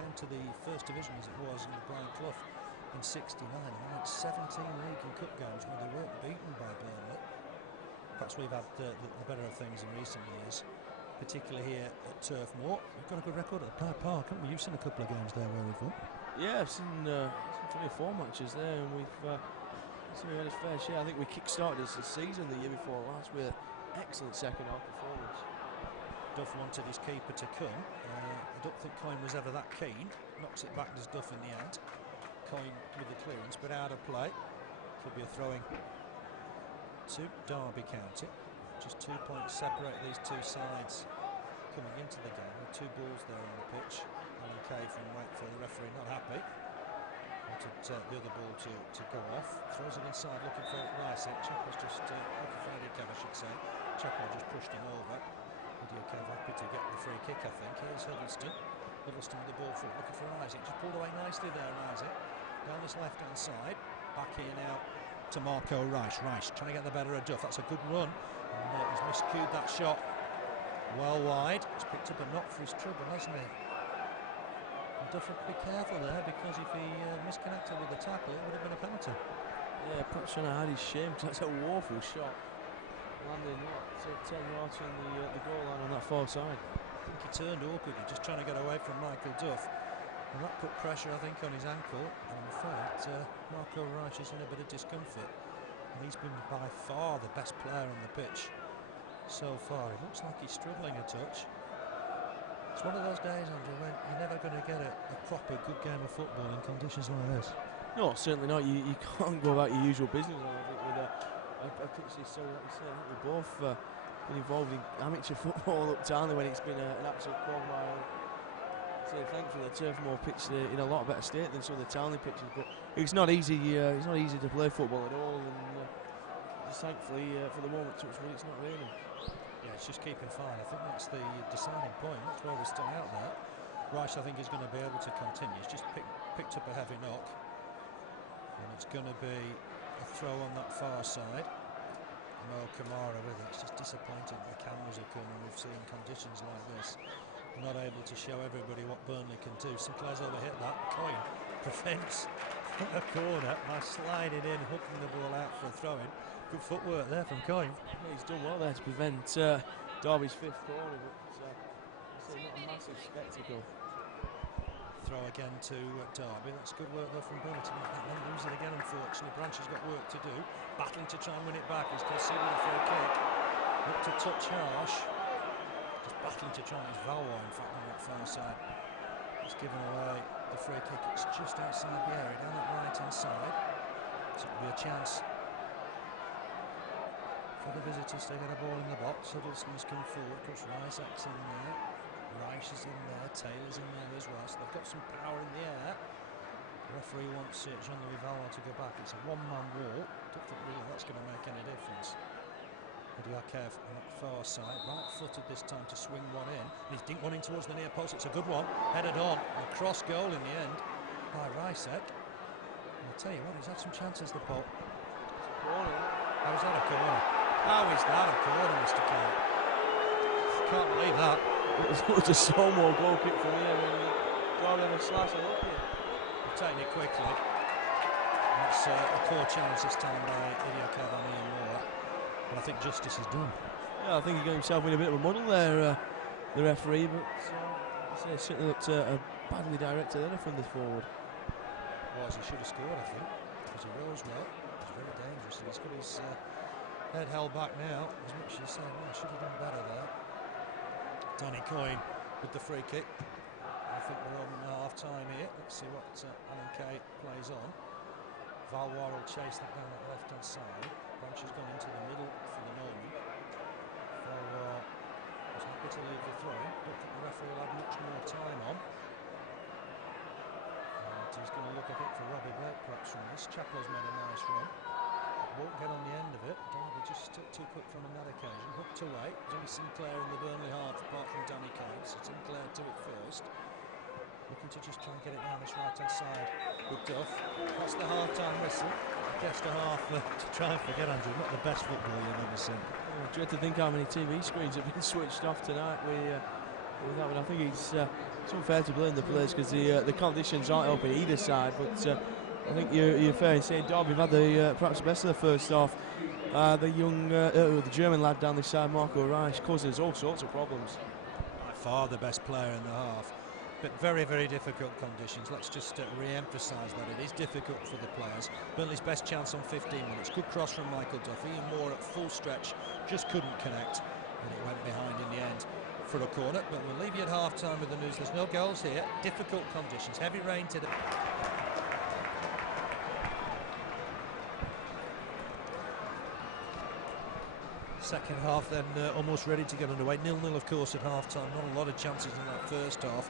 Came to the first division as it was in the Brian Clough in '69 and won 17 league and cup games when they weren't beaten by Burnley. Perhaps we've had the better of things in recent years, particularly here at Turf Moor. We've got a good record at Pride Park, haven't we? You've seen a couple of games there where we've won. Yeah, I've seen 3 or 4 matches there, and we've had his fair share. I think we kick-started the season the year before last with an excellent second-half performance. Duff wanted his keeper to come. I don't think Coyne was ever that keen. Knocks it back, does Duff in the end. Coyne with the clearance, but out of play. Could be a throwing to Derby County. Just 2 points separate these two sides coming into the game. With 2 balls there on the pitch. Kaye from Wakefield, the referee not happy. Wanted the other ball to go off. Throws it inside looking for Rasiak. Chaplow's just looking for Idiakez, I should say. Chaplow just pushed him over. Idiakez happy to get the free kick, I think. Here's Huddlestone. Huddlestone with the ball forward, looking for Isaac. Just pulled away nicely there, Isaac. Down this left-hand side. Back here now to Marco Reich. Reich trying to get the better of Duff. That's a good run. And he's miscued that shot well wide. He's picked up a knock for his trouble, hasn't he? And Duff had to be careful there, because if he misconnected with the tackle, it would have been a penalty. Yeah, perhaps trying to hide his shame, because that's a woeful shot. Landing what, 10 yards from the goal line on that far side. I think he turned awkwardly, just trying to get away from Michael Duff. And that put pressure, I think, on his ankle. And I'm afraid Marco Reich is in a bit of discomfort. And he's been by far the best player on the pitch so far. It looks like he's struggling a touch. It's one of those days, Andrew, when you're never going to get a proper good game of football in conditions like this. No, certainly not. You can't go about your usual business. I think with I think so, like you say, I think we've both been involved in amateur football up Tarnley when it's been an absolute quagmire. So thankfully the Turf Moor pitch in a lot better state than some of the Tarnley pitches, but it's not easy. It's not easy to play football at all, and just thankfully for the moment, it's not raining. Yeah, it's just keeping fine. I think that's the deciding point. That's why we're still out there. Rice, I think, is going to be able to continue. He's just picked up a heavy knock, and it's going to be a throw on that far side. Camara with it. It's just disappointing the cameras are coming. We've seen conditions like this, not able to show everybody what Burnley can do. Sinclair's overhit that. Coyne prevents a corner by sliding in, hooking the ball out for a throw-in. Good footwork there from Coyne. Yeah, he's done well there to prevent Derby's 5th corner, but it's not a massive spectacle. Throw again to Derby. That's good work though from Burnley to make that. Then lose it again, unfortunately. Branch has got work to do. Battling to try and win it back. He's conceded a free kick. Looked to touch harsh. Just battling to try and it's Valois, in fact, on that far side. He's given away the free kick. It's just outside the area, down that right-hand side. So it'll be a chance for the visitors to get a ball in the box. Huddlestone's come forward. Of course, Rasiak's in there. Reich is in there, Taylor's in there as well, so they've got some power in the air. The referee wants Jean-Louis Valois to go back. It's a one-man walk. Don't think really that's going to make any difference. Idiakez on that far side, right-footed this time to swing one in. He's dinked one in towards the near post. It's a good one, headed on. A cross goal in the end by Rasiak. I'll tell you what, he's had some chances, the Pope. How is that a corner? How is that a corner, Mr. Clark? Can't believe that. It was a slow-mo goal kick from here when Derby have a slash it up here. We've taken it quickly. That's a poor challenge this time by Idiakez on Ian Moore. But I think justice is done. Yeah, I think he got himself in a bit of a muddle there, the referee, but it certainly looked badly directed there from the forward. Was he should have scored, I think, because he rose well. It's very dangerous. He's got his head held back now, as much as saying, well, I should have done better there. Danny Coyne with the free kick. I think we're on half-time here. Let's see what Kaye plays on. Valois will chase that down that left-hand side. Branch has gone into the middle for the moment. Valois was happy to leave the throw. Don't think the referee will have much more time on. And he's going to look, I think, for Robbie Blake perhaps from this. Chaplow's made a nice run. won't get on the end of it. Derby just too quick from on that occasion. Hooked away. There's only Sinclair in the Burnley half apart from Danny Coyne. So Sinclair to it first. Looking to just try and get it down this right-hand side with Duff. That's the half-time whistle. I guess the half to try and forget, Andrew, not the best football you've ever seen. Oh, dread to think how many TV screens have been switched off tonight with that one. I think it's unfair to blame the players because the conditions aren't helping either side, but I think you're fair in saying Derby have had perhaps the best of the first half. The German lad down this side, Marco Reich, causing us all sorts of problems. By far the best player in the half. But very, very difficult conditions. Let's just re-emphasise that it is difficult for the players. Burnley's best chance on 15 minutes. Good cross from Michael Duffy. Ian Moore at full stretch just couldn't connect, and it went behind in the end for a corner. But we'll leave you at half-time with the news. There's no goals here. Difficult conditions. Heavy rain today. Second half then almost ready to get underway. 0-0 of course at half-time. Not a lot of chances in that first half.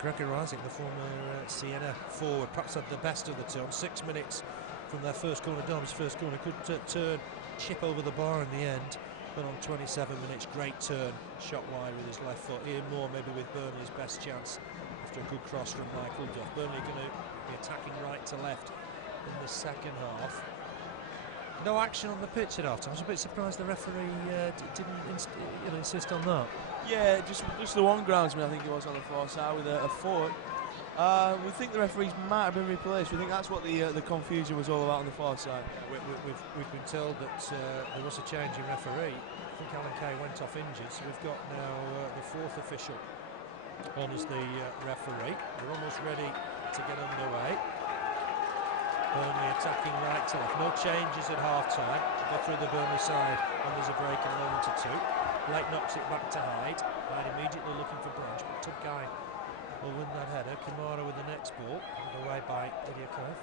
Grzegorz, the former Siena forward, perhaps had the best of the two. On 6 minutes from their first corner, Derby's first corner, could turn, chip over the bar in the end. But on 27 minutes, great turn, shot wide with his left foot. Ian Moore maybe with Burnley's best chance after a good cross from Michael Duff. Burnley going to be attacking right to left in the second half. No action on the pitch at half-time. I was a bit surprised the referee didn't insist on that. Yeah, just the one groundsman I think it was on the far side with a foot. We think the referees might have been replaced. We think that's what the confusion was all about on the far side. We've been told that there was a change in referee. I think Kaye went off injured, so we've got now the fourth official on as the referee. We're almost ready to get underway. Burnley attacking right to left. No changes at half-time. Go through the Burnley side when there's a break in a moment or two. Blake knocks it back to Hyde. Hyde immediately looking for Branch, but Tudgay will win that header. Camara with the next ball, handed away by Idiakez.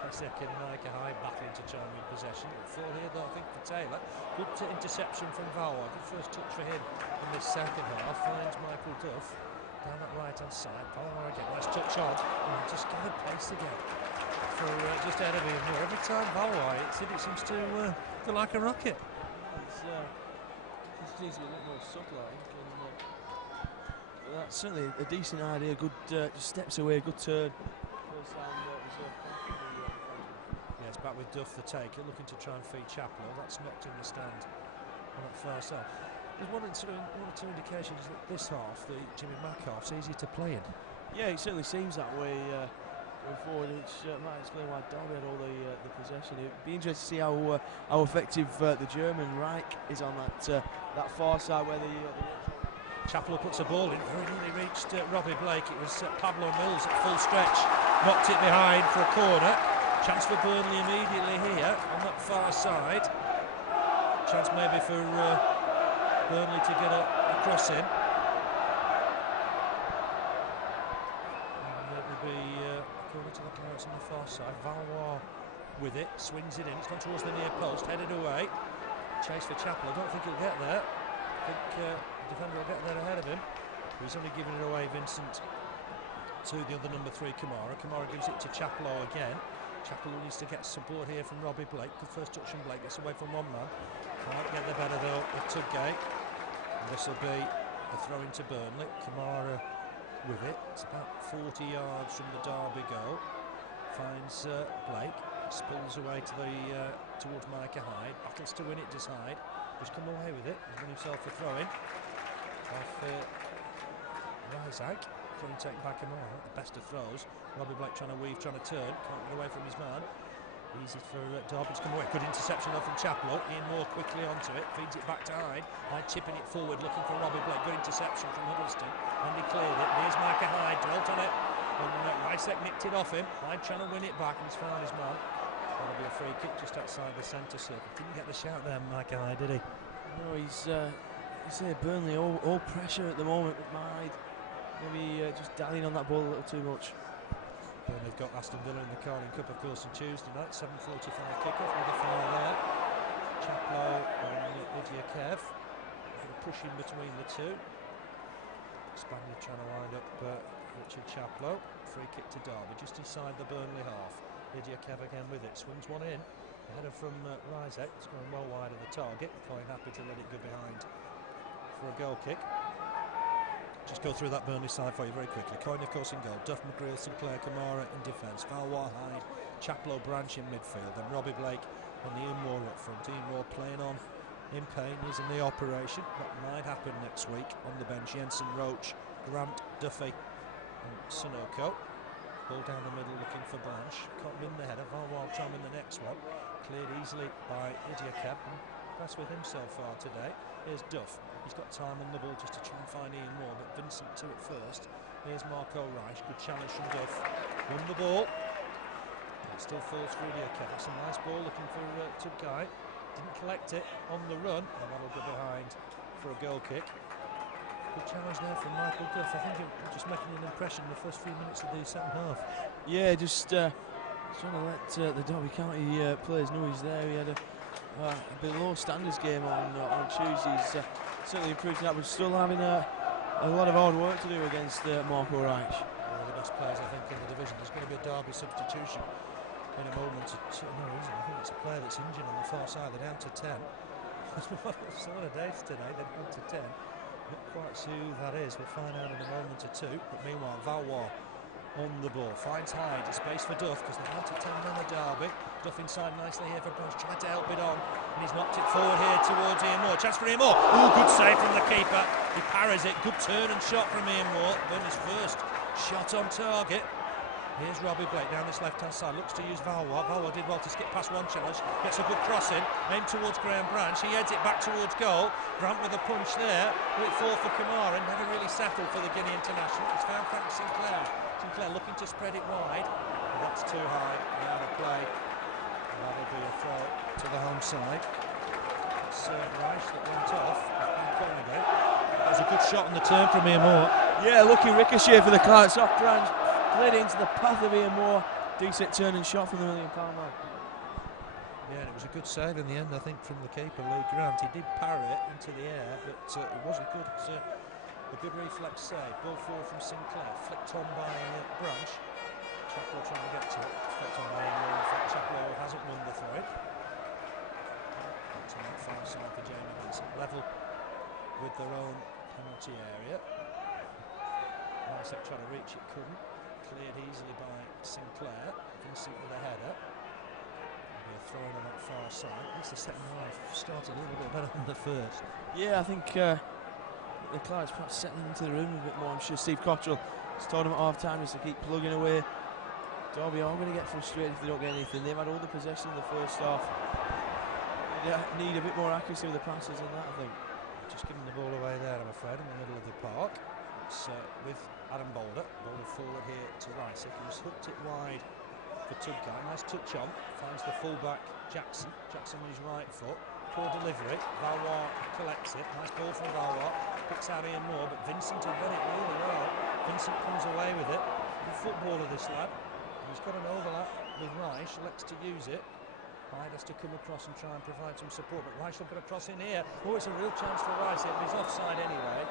Rasiak and Micah Hyde battling to try and win possession. Fall here though, I think, for Taylor. Good interception from Valois. Good first touch for him in this second half. Finds Michael Duff down that right-hand side. Valois again. Nice touch on. And just got a pace again. For just ahead of him here. Every time Valois hits it, it seems to like a rocket. It needs to be a little more subtle, I think. And, that's certainly a decent idea. Good just steps away, good turn. Yeah, it's back with Duff the taker, looking to try and feed Chaplow. That's knocked in the stand on that far side. There's one or two indications that this half, the Jimmy Mack half's easier to play in. Yeah, it certainly seems that way. Going forward, which might explain why Derby had all the possession. It'd be interesting to see how effective the German Reich is on that far side where the Chaplow puts a ball in, very nearly reached Robbie Blake. It was Pablo Mills at full stretch, knocked it behind for a corner. Chance for Burnley immediately here on that far side. Chance maybe for Burnley to get a cross in. And it will be corner to the players on the far side. Valois with it, swings it in. It's gone towards the near post, headed away. Chase for Chaplow. I don't think he'll get there. I think the defender will get there ahead of him. He's only giving it away, Vincent, to the other number 3, Camara. Camara gives it to Chaplow again. Chaplow needs to get support here from Robbie Blake. Good first touch from Blake, gets away from one man. Can't get the better though of Tudgay. And this will be a throw into Burnley. Camara with it. It's about 40 yards from the Derby goal. Finds Blake. Spills away to towards Micah Hyde. Battles to win it, does Hyde. He's come away with it. He's won himself a throw in. Off Rasiak. Throwing taken by Camara. The best of throws. Robbie Blake trying to weave, trying to turn. Can't get away from his man. Easy for Derby to come away. Good interception though from Chaplow. Ian Moore quickly onto it. Feeds it back to Hyde. Hyde chipping it forward, looking for Robbie Blake. Good interception from Huddlestone. And he cleared it. Here's Micah Hyde. Dwelt on it. And Rasiak nicked it off him. Hyde trying to win it back, and he's found his man. That'll be a free kick just outside the centre circle. Didn't get the shout there, Micah Hyde, did he? No, he's Burnley all pressure at the moment with Hyde. Maybe just dallying on that ball a little too much. Burnley have got Aston Villa in the Carling Cup, of course, on Tuesday night. 7:45 kickoff with a foul there. Chaplow and Idiakez. Pushing between the two. Spaniard trying to wind up Richard Chaplow. Free kick to Derby, just inside the Burnley half. Idiakez again with it, swings one in. Header from Rasiak, it's going well wide of the target. Coyne happy to let it go behind for a goal kick. Just go through that Burnley side for you very quickly. Coyne, of course, in goal. Duff, McGreal, Sinclair, Camara in defence. Valois, Hyde, Chaplow, Branch in midfield. Then Robbie Blake and the Ian Moore up front. Ian Moore playing on in pain. He's in the operation. That might happen next week. On the bench, Jensen, Roche, Grant, Duffy and Sanokho. Ball down the middle looking for Blanche. Can't win the header. Valois trying in the next one. Cleared easily by Idiakez. Impressed with him so far today. Here's Duff. He's got time on the ball just to try and find Ian Moore, but Vincent to it first. Here's Marco Reich. Good challenge from Duff. Won the ball. It still falls for Idiakez. That's a nice ball looking for Tudgay. Didn't collect it on the run, and that'll go behind for a goal kick. Good challenge there from Michael Duff. I think just making an impression in the first few minutes of the second half. Yeah, just trying to let the Derby County players know he's there. He had a below standards game on Tuesday. He's certainly improved that, but still having a lot of hard work to do against Marco Reich. One of the best players, I think, in the division. There's going to be a Derby substitution in a moment. No, isn't it? I think it's a player that's injured on the far side. They're down to 10. Some of the days today, they're down to 10. Not quite sure who that is. We'll find out in a moment or two. But meanwhile, Valois on the ball. Finds Hyde. A space for Duff because they're down to 10 on the Derby. Duff inside nicely here for Branch. Tried to help it on. And he's knocked it forward here towards Ian Moore. Chance for Ian Moore. Oh, good save from the keeper. He parries it. Good turn and shot from Ian Moore. Burnley's first shot on target. Here's Robbie Blake down this left-hand side. Looks to use Valois. Valois did well to skip past one challenge. Gets a good cross in. Aimed towards Graham Branch. He heads it back towards goal. Grant with a punch there. Will it fall for Camara? Never really settled for the Guinea international. It's found thanks Sinclair. Sinclair looking to spread it wide. But that's too high. Out of play. And that'll be a throw to the home side. It's Reich that went off. That was a good shot on the turn from Ian Moore. Yeah, lucky ricochet for the Clarks off Branch. Played it into the path of Ian Moore. Decent turn and shot from the £1 million man. Yeah, and it was a good save in the end, I think, from the keeper, Lee Grant. He did parry it into the air, but it wasn't good. It was a good reflex save. Ball forward from Sinclair, flicked on by Branch. Chaplow trying to get to it. Flicked on by Ian Moore. In fact, Chaplow hasn't won the throw. That's on that far side for Jamie Vincent. Level with their own penalty area. Rasiak tried to reach it, couldn't. Cleared easily by Sinclair. Vincent with a header. Be a throw in on that far side. At least the second half started a little bit better than the first. Yeah, I think the Clydes perhaps settling into the room a bit more. I'm sure Steve Cotterill has told them at half time is to keep plugging away. Derby are going to get frustrated if they don't get anything. They've had all the possession in the first half. They need a bit more accuracy with the passes than that, I think. Just giving the ball away there, I'm afraid, in the middle of the park. It's with Adam Boulder forward here to Rasiak, who's hooked it wide for Tudgay. Nice touch on, finds the fullback Jackson. Jackson with his right foot, poor delivery. Valois collects it. Nice ball from Valois. Picks out Ian Moore, but Vincent had done it really well. Vincent comes away with it. Good footballer, this lad. He's got an overlap with Reich. Elects to use it. Hyde has to come across and try and provide some support, but Reich will put a cross in here. Oh, it's a real chance for Rasiak, but he's offside anyway.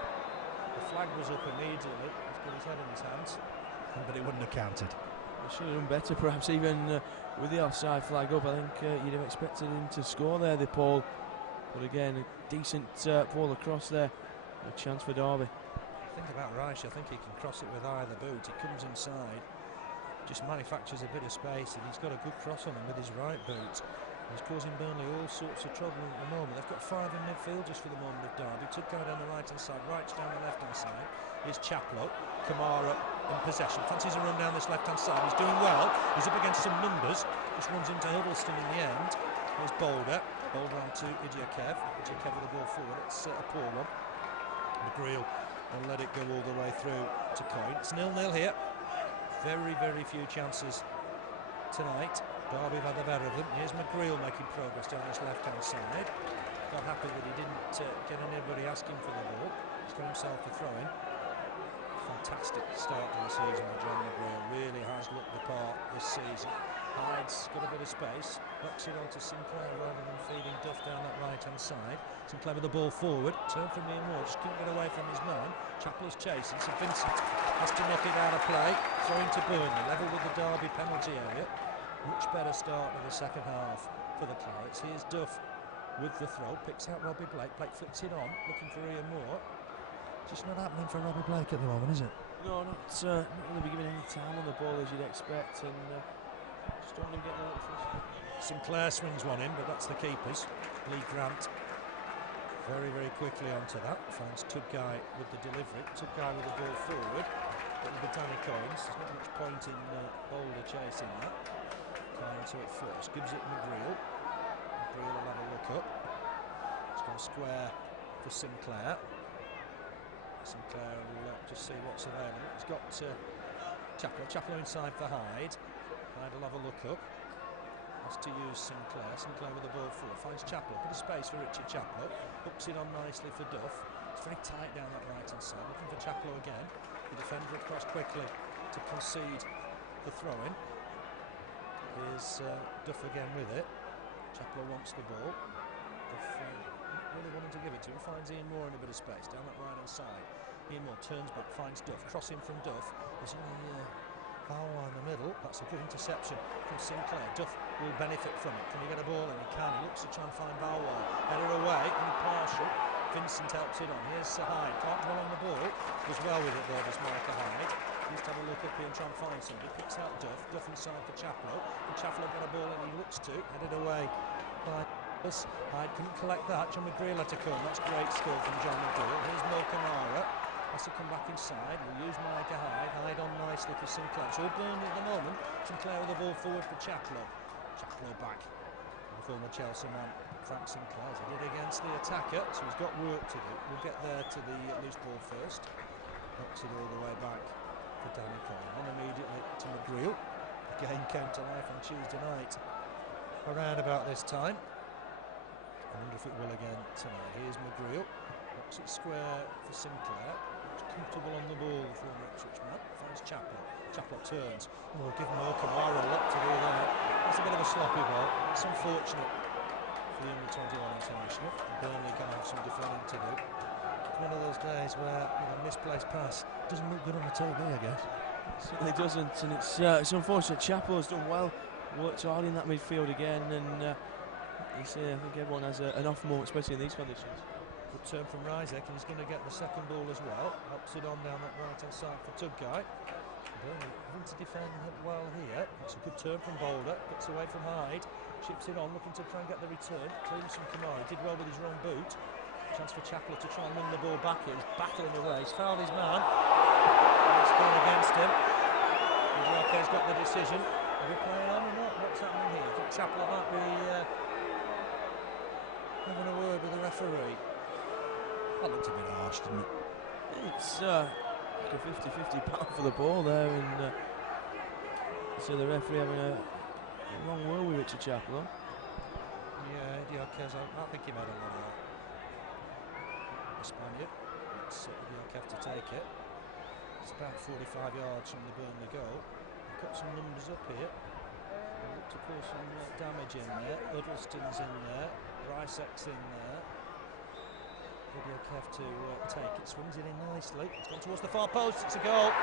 The flag was up immediately. He's got his head in his hands, but it wouldn't have counted. They should have done better, perhaps even with the offside flag up. I think you'd have expected him to score there, the Paul. But again, a decent ball across there. A chance for Derby. Think about Reich. I think he can cross it with either boot. He comes inside, just manufactures a bit of space, and he's got a good cross on him with his right boot. He's causing Burnley all sorts of trouble at the moment. They've got 5 in midfield just for the moment of Derby. Tudgay down the right-hand side, Reich down the left-hand side. Here's Chaplow. Camara in possession. Fancies a run down this left-hand side. He's doing well. He's up against some numbers. Just runs into Huddlestone in the end. Here's Boulder. Boulder on to Idiakez. Idiakez with the ball forward. It's a poor one. McGreal will let it go all the way through to Coyne. It's 0-0 here. Very, very few chances tonight. Derby have had the better of them. Here's McGreal making progress down this left-hand side. Got happy that he didn't get anybody asking for the ball. He's got himself a throw-in. Fantastic start to the season by John McGreal. Really has looked the part this season. Hyde's got a bit of space. Knocks it onto Sinclair rather than feeding Duff down that right-hand side. Sinclair with the ball forward. Turn from Ian Moore. Just couldn't get away from his man. Chaplow's chasing. So Vincent has to knock it out of play. Throw into Burnley. Level with the Derby penalty area. Much better start in the second half for the Clarets. Here's Duff with the throw, picks out Robbie Blake. Blake flicks it on, looking for Ian Moore. Just not happening for Robbie Blake at the moment, is it? No, not going to be given any time on the ball as you'd expect, and just don't want him getting a little frustrated. Sinclair swings one in, but that's the keeper's. Lee Grant very, very quickly onto that. Finds Tudgay with the delivery. Tudgay with the ball forward. It'll be Danny Coyne. There's not much point in Boulder chasing that. Coyne to it first. Gives it McGreal. McGreal will have a look up. It's gone square for Sinclair. Sinclair will just see what's available. He's got Chaplow. Chaplow inside for Hyde. Hyde will have a look up. Has to use Sinclair. Sinclair with the ball forward. Finds Chaplow. Bit of space for Richard Chaplow. Hooks it on nicely for Duff. It's very tight down that right hand side. Looking for Chaplow again. The defender across quickly to concede the throw-in. Here's Duff again with it. Chaplow wants the ball. Duff really wanting to give it to him. Finds Ian Moore in a bit of space down that right hand side. Ian Moore turns back, finds Duff. Crossing from Duff. There's only Valois in the middle. That's a good interception from Sinclair. Duff will benefit from it. Can he get a ball in? He can. He looks to try and find Valois. Header away, impartial. Vincent helps it on. Here's Hyde. Can't dwell on the ball. Does well with it though, does Micah Hyde. Needs to have a look up here and try and find somebody. Picks out Duff. Duff inside for Chaplow. And Chaplow got a ball in. He looks to. Headed away by us. Hyde couldn't collect that. John McGreal had to come. That's great skill from John McGreal. Here's Camara. Has to come back inside. We'll use Micah Hyde. Hyde on nicely for Sinclair. It's all Burnley at the moment. Sinclair with the ball forward for Chaplow. Chaplow back. The former Chelsea man, Frank Sinclair. He did against the attacker, so he's got work to do. We'll get there to the loose ball first. Knocks it all the way back for Danny Coyne. On immediately to McGreal. The game came to life on Tuesday night. Around about this time. I wonder if it will again tonight. Here's McGreal. Knocks it square for Sinclair. Comfortable on the ball for Ipswich man. Finds Chaplow. Chaplow turns. Oh, give Camara a lot to do there. That's a bit of a sloppy ball. It's unfortunate for the under-21 international. Burnley can have some defending to do. It's one of those days where misplaced pass doesn't look good on the TV, I guess. It certainly doesn't, and it's unfortunate. Chaplow's done well. Worked hard in that midfield again, and I think everyone has an off moment, especially in these conditions. Good turn from Rasiak, and he's going to get the second ball as well. Helps it on down that right hand side for Tudgay. Burnley having to defend well here. That's a good turn from Boulder. Gets away from Hyde. Chips it on, looking to try and get the return. Cleans from Camara. Did well with his wrong boot. Chance for Chaplow to try and win the ball back here. He's battling away. He's fouled his man. It's gone against him. Idiakez got the decision. Are we playing on or not? What's happening here? I think Chaplow might be having a word with the referee. That looked a bit harsh, didn't it? It's like a 50-50 battle for the ball there, and so the referee having a wrong word with Richard Chaplow. Yeah, Idiakez, I think he made a lot of that. The Spaniard. It's Idiakez to take it. It's about 45 yards from the Burnley goal. We've got some numbers up here. We'll look to pull some damage in there. Huddlestone's in there. Rasiak's in there. Idiakez to take it, swings it in nicely. It's gone towards the far post, it's a goal.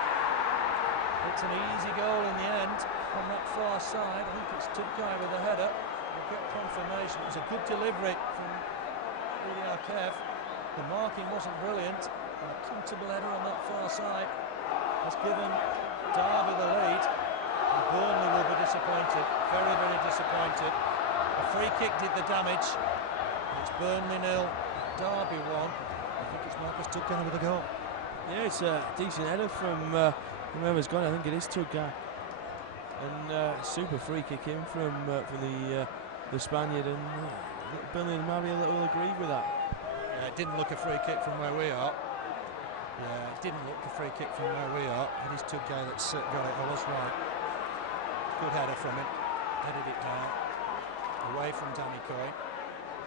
It's an easy goal in the end on that far side. I think it's Tudgay with the header. We'll get confirmation. It was a good delivery from Idiakez. The marking wasn't brilliant, and a comfortable header on that far side has given Derby the lead. And Burnley will be disappointed, very, very disappointed. A free kick did the damage. It's Burnley 0. Derby 1. I think it's Marcus Tudgay with a goal. Yeah, it's a decent header from whoever's got it. I think it is Tudgay. And super free kick in from the Spaniard, and Burnley and Mary will agree with that. Yeah, it didn't look a free kick from where we are. Yeah, it didn't look a free kick from where we are. It is Tudgay that's got it. I was right. Good header from him. Headed it down. Away from Danny Coyne.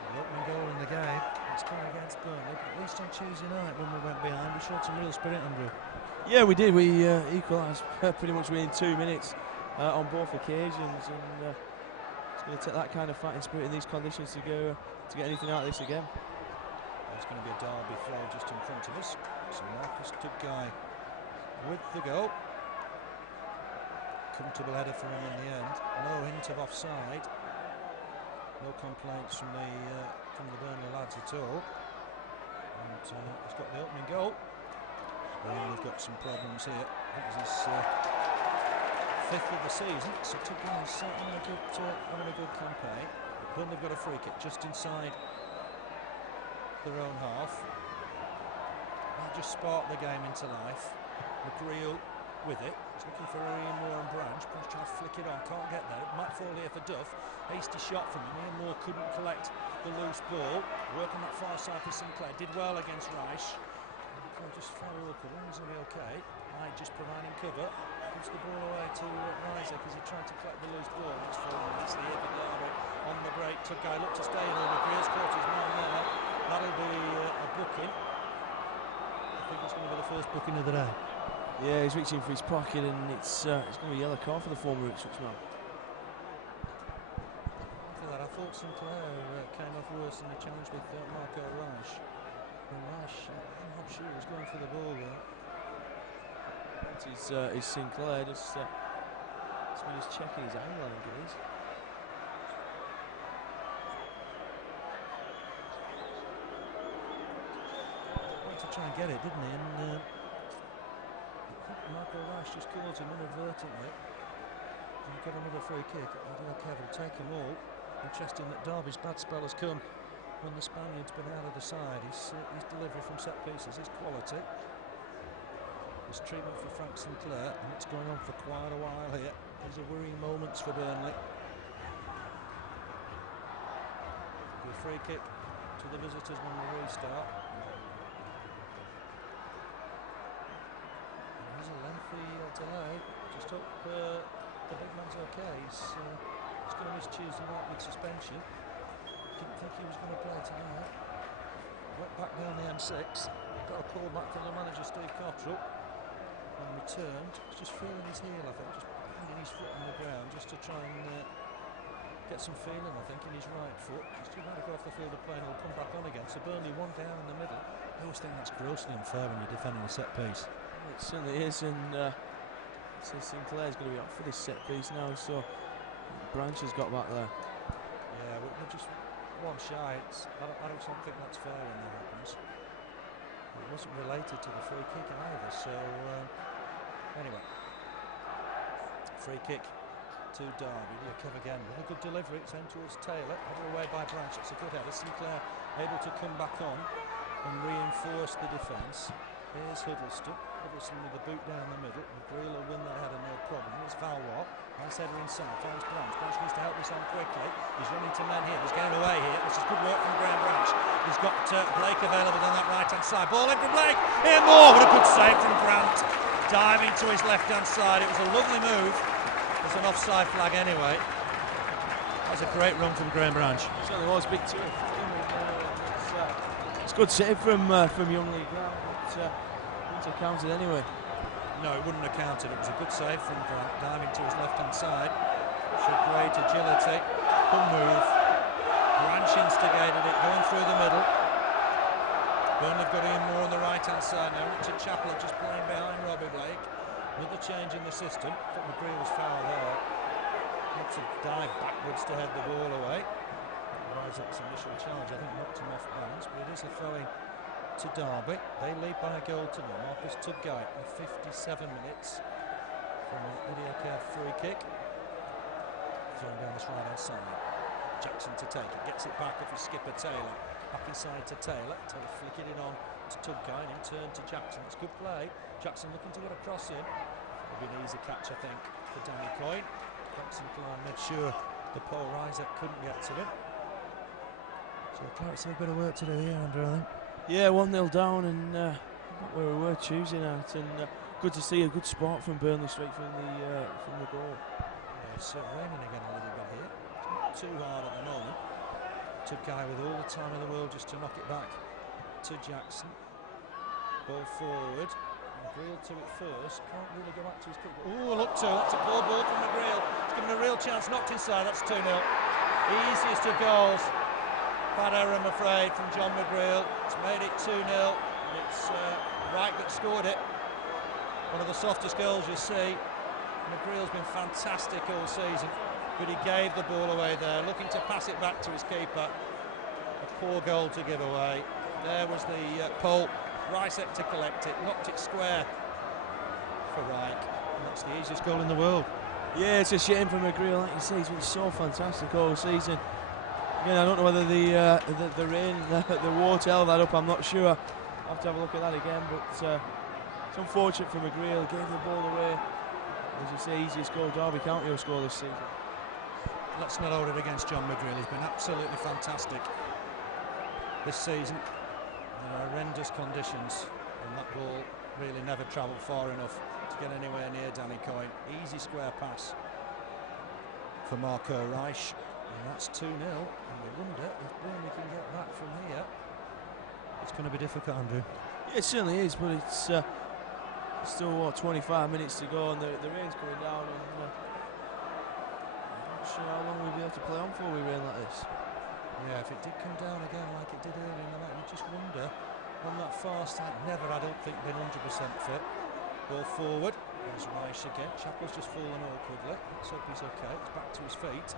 The opening goal in the game. It's gone against Burnley, but at least on Tuesday night when we went behind, we showed some real spirit, Andrew. Yeah, we did. We equalised pretty much within 2 minutes on both occasions, and it's going to take that kind of fighting spirit in these conditions to get anything out of this again. There's going to be a Derby throw just in front of us. So Marcus Tudgay with the goal. Comfortable header for him in the end. No hint of offside. No complaints from the Burnley lads at all. And he's got the opening goal. Burnley've got some problems here. I think this is fifth of the season, so Tudgay's having a good campaign. Burnley have got a free kick just inside their own half. They'll just spark the game into life. McGreal with it. He's looking for Ian Moore and Branch. Branch trying to flick it on, can't get there. It might fall here for Duff. Hasty shot from him. Ian Moore couldn't collect the loose ball. Working that far side for Sinclair. Did well against Roche. Just very awkward. He's going to be okay. Hyde just providing cover. Gives the ball away to Rasiak as he tried to collect the loose ball. It's fallen nicely here for Garreth on the break. Tudgay looked to stay in. McGreal's caught his man there. That'll be a booking. I think it's going to be the first booking of the day. Yeah, he's reaching for his pocket, and it's going to be a yellow card for the former Ipswich man. After that, I thought Sinclair came off worse in the challenge with Marco Reich. And Reich, I'm not sure, was going for the ball there. It's Sinclair, just when he's checking his angle, I think it is. Wanted to try and get it, didn't he? And Marco Reich just caught him inadvertently. And he got another free kick. Idiakez will take them all. Interesting that Derby's bad spell has come when the Spaniard's been out of the side. His delivery from set pieces is quality. His treatment for Frank Sinclair, and it's going on for quite a while here. These are worrying moments for Burnley. A free kick to the visitors when we restart. There's a lengthy delay. Just hope the big man's okay. He's going to miss Tuesday night with suspension. Didn't think he was going to play tonight. Went back down the M6. Got a call back from the manager, Steve Cotterill. And returned. He's just feeling his heel, I think. Just banging his foot on the ground just to try and get some feeling, I think, in his right foot. He's too bad to go off the field of play and he'll come back on again. So Burnley one down in the middle. I always think that's grossly unfair when you're defending a set piece. It certainly is, and so Sinclair's going to be off for this set piece now, so Branch has got back there. Yeah, we're just one shy. I don't think that's fair when that happens. It wasn't related to the free kick either, so anyway. Free kick to Derby. Idiakez again with a good delivery. It's in towards Taylor. Headed away by Branch. It's a good header. Sinclair able to come back on and reinforce the defence. Here's Huddlestone. Huddlestone with the boot down the middle. McGreal will win that header, no problem. Here's Valois. Nice header inside. Finds Branch. Branch needs to help this on quickly. He's running to men here. He's getting away here. This is good work from Graham Branch. He's got Blake available on that right-hand side. Ball in from Blake. Here more. What a good save from Grant. Diving to his left-hand side. It was a lovely move. There's an offside flag anyway. That was a great run from Graham Branch. Certainly was big too. It's a good save from young Lee Grant, but wouldn't have counted anyway. No, it wouldn't have counted. It was a good save from Grant, diving to his left-hand side. Showed great agility. Good move. Branch instigated it, going through the middle. Burnley have got Ian Moore on the right-hand side now. Richard Chaplow just playing behind Robbie Blake. Another change in the system. I thought McGreal was foul there. Had to dive backwards to head the ball away. Isaac's initial challenge, I think, knocked him off balance, but it is a throw-in to Derby. They lead by a goal to nil. Marcus Tudgay in 57 minutes from an Idiakez free kick. Throwing down this right-hand side. Jackson to take it, gets it back off his skipper Taylor. Back inside to Taylor. Taylor flicking it on to Tudgay and in turn to Jackson. It's good play. Jackson looking to get a cross in. It'll be an easy catch, I think, for Danny Coyne. Jackson made sure the Paul Rasiak couldn't get to him. So Clark's a bit of work to do here, Andrew, I think. Yeah, 1-0 down, and not where we were choosing at, and good to see a good spot from Burnley straight from the goal. Yeah, it's raining again a little bit here. Not too hard at the moment. Tudgay with all the time in the world just to knock it back to Jackson. Ball forward. McGreal to it first. Can't really go back to his kick. Oh, look to. That's a poor ball from McGreal. It's given a real chance. Knocked inside. That's 2-0. Easiest of goals. Bad error, I'm afraid, from John McGreal. It's made it 2-0. It's Reich that scored it. One of the softest goals you'll see. McGreal's been fantastic all season. but he gave the ball away there, looking to pass it back to his keeper. A poor goal to give away. There was the pole. Rasiak to collect it, knocked it square for Reich. And that's the easiest goal in the world. Yeah, it's a shame for McGreal. Like you say, he's been so fantastic all season. Again, I don't know whether the rain, the water held that up. I'm not sure. I'll have to have a look at that again. But it's unfortunate for McGreal. Gave the ball away. As you say, easiest goal Derby County will score this season. Let's not hold it against John McGreal. He's been absolutely fantastic this season. Horrendous conditions, and that ball really never travelled far enough to get anywhere near Danny Coyne. Easy square pass for Marco Reich, and that's 2-0. And we wonder if Burnley can get back from here. It's going to be difficult, Andrew. Yeah, it certainly is, but it's still what, 25 minutes to go, and the rain's coming down, and I'm not sure how long we'll be able to play on for with rain like this. Yeah, if it did come down again like it did earlier in the match, you just wonder. On that far side, never, I don't think, been 100% fit. Ball forward, there's Reich again. Chaplow's just fallen awkwardly. Let's hope he's okay. It's back to his feet.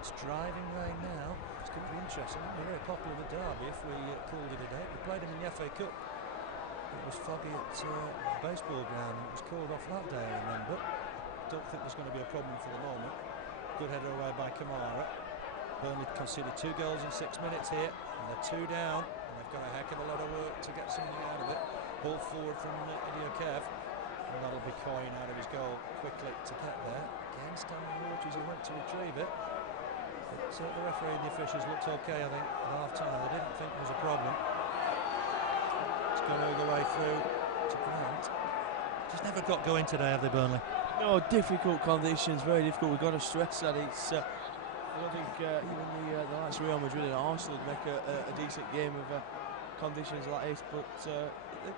It's driving rain now. It's going to be interesting. It'd be very popular with Derby if we called it a day. We played him in the FA Cup. It was foggy at the baseball ground, and it was called off that day, I remember. Don't think there's going to be a problem for the moment. Good header away by Camara. Burnley conceded 2 goals in 6 minutes here, and they're 2 down, and they've got a heck of a lot of work to get something out of it. Ball forward from Idiakez, and that'll be Coyne out of his goal quickly to get there. Again, standing waters, he went to retrieve it, but the referee and the officials looked okay, I think, at half-time. They didn't think there was a problem. It's gone all the way through to Grant. Just never got going today, have they, Burnley? No, difficult conditions, very difficult. We've got to stress that it's. I don't think even the likes of Real Madrid and Arsenal would make a decent game of conditions like this, but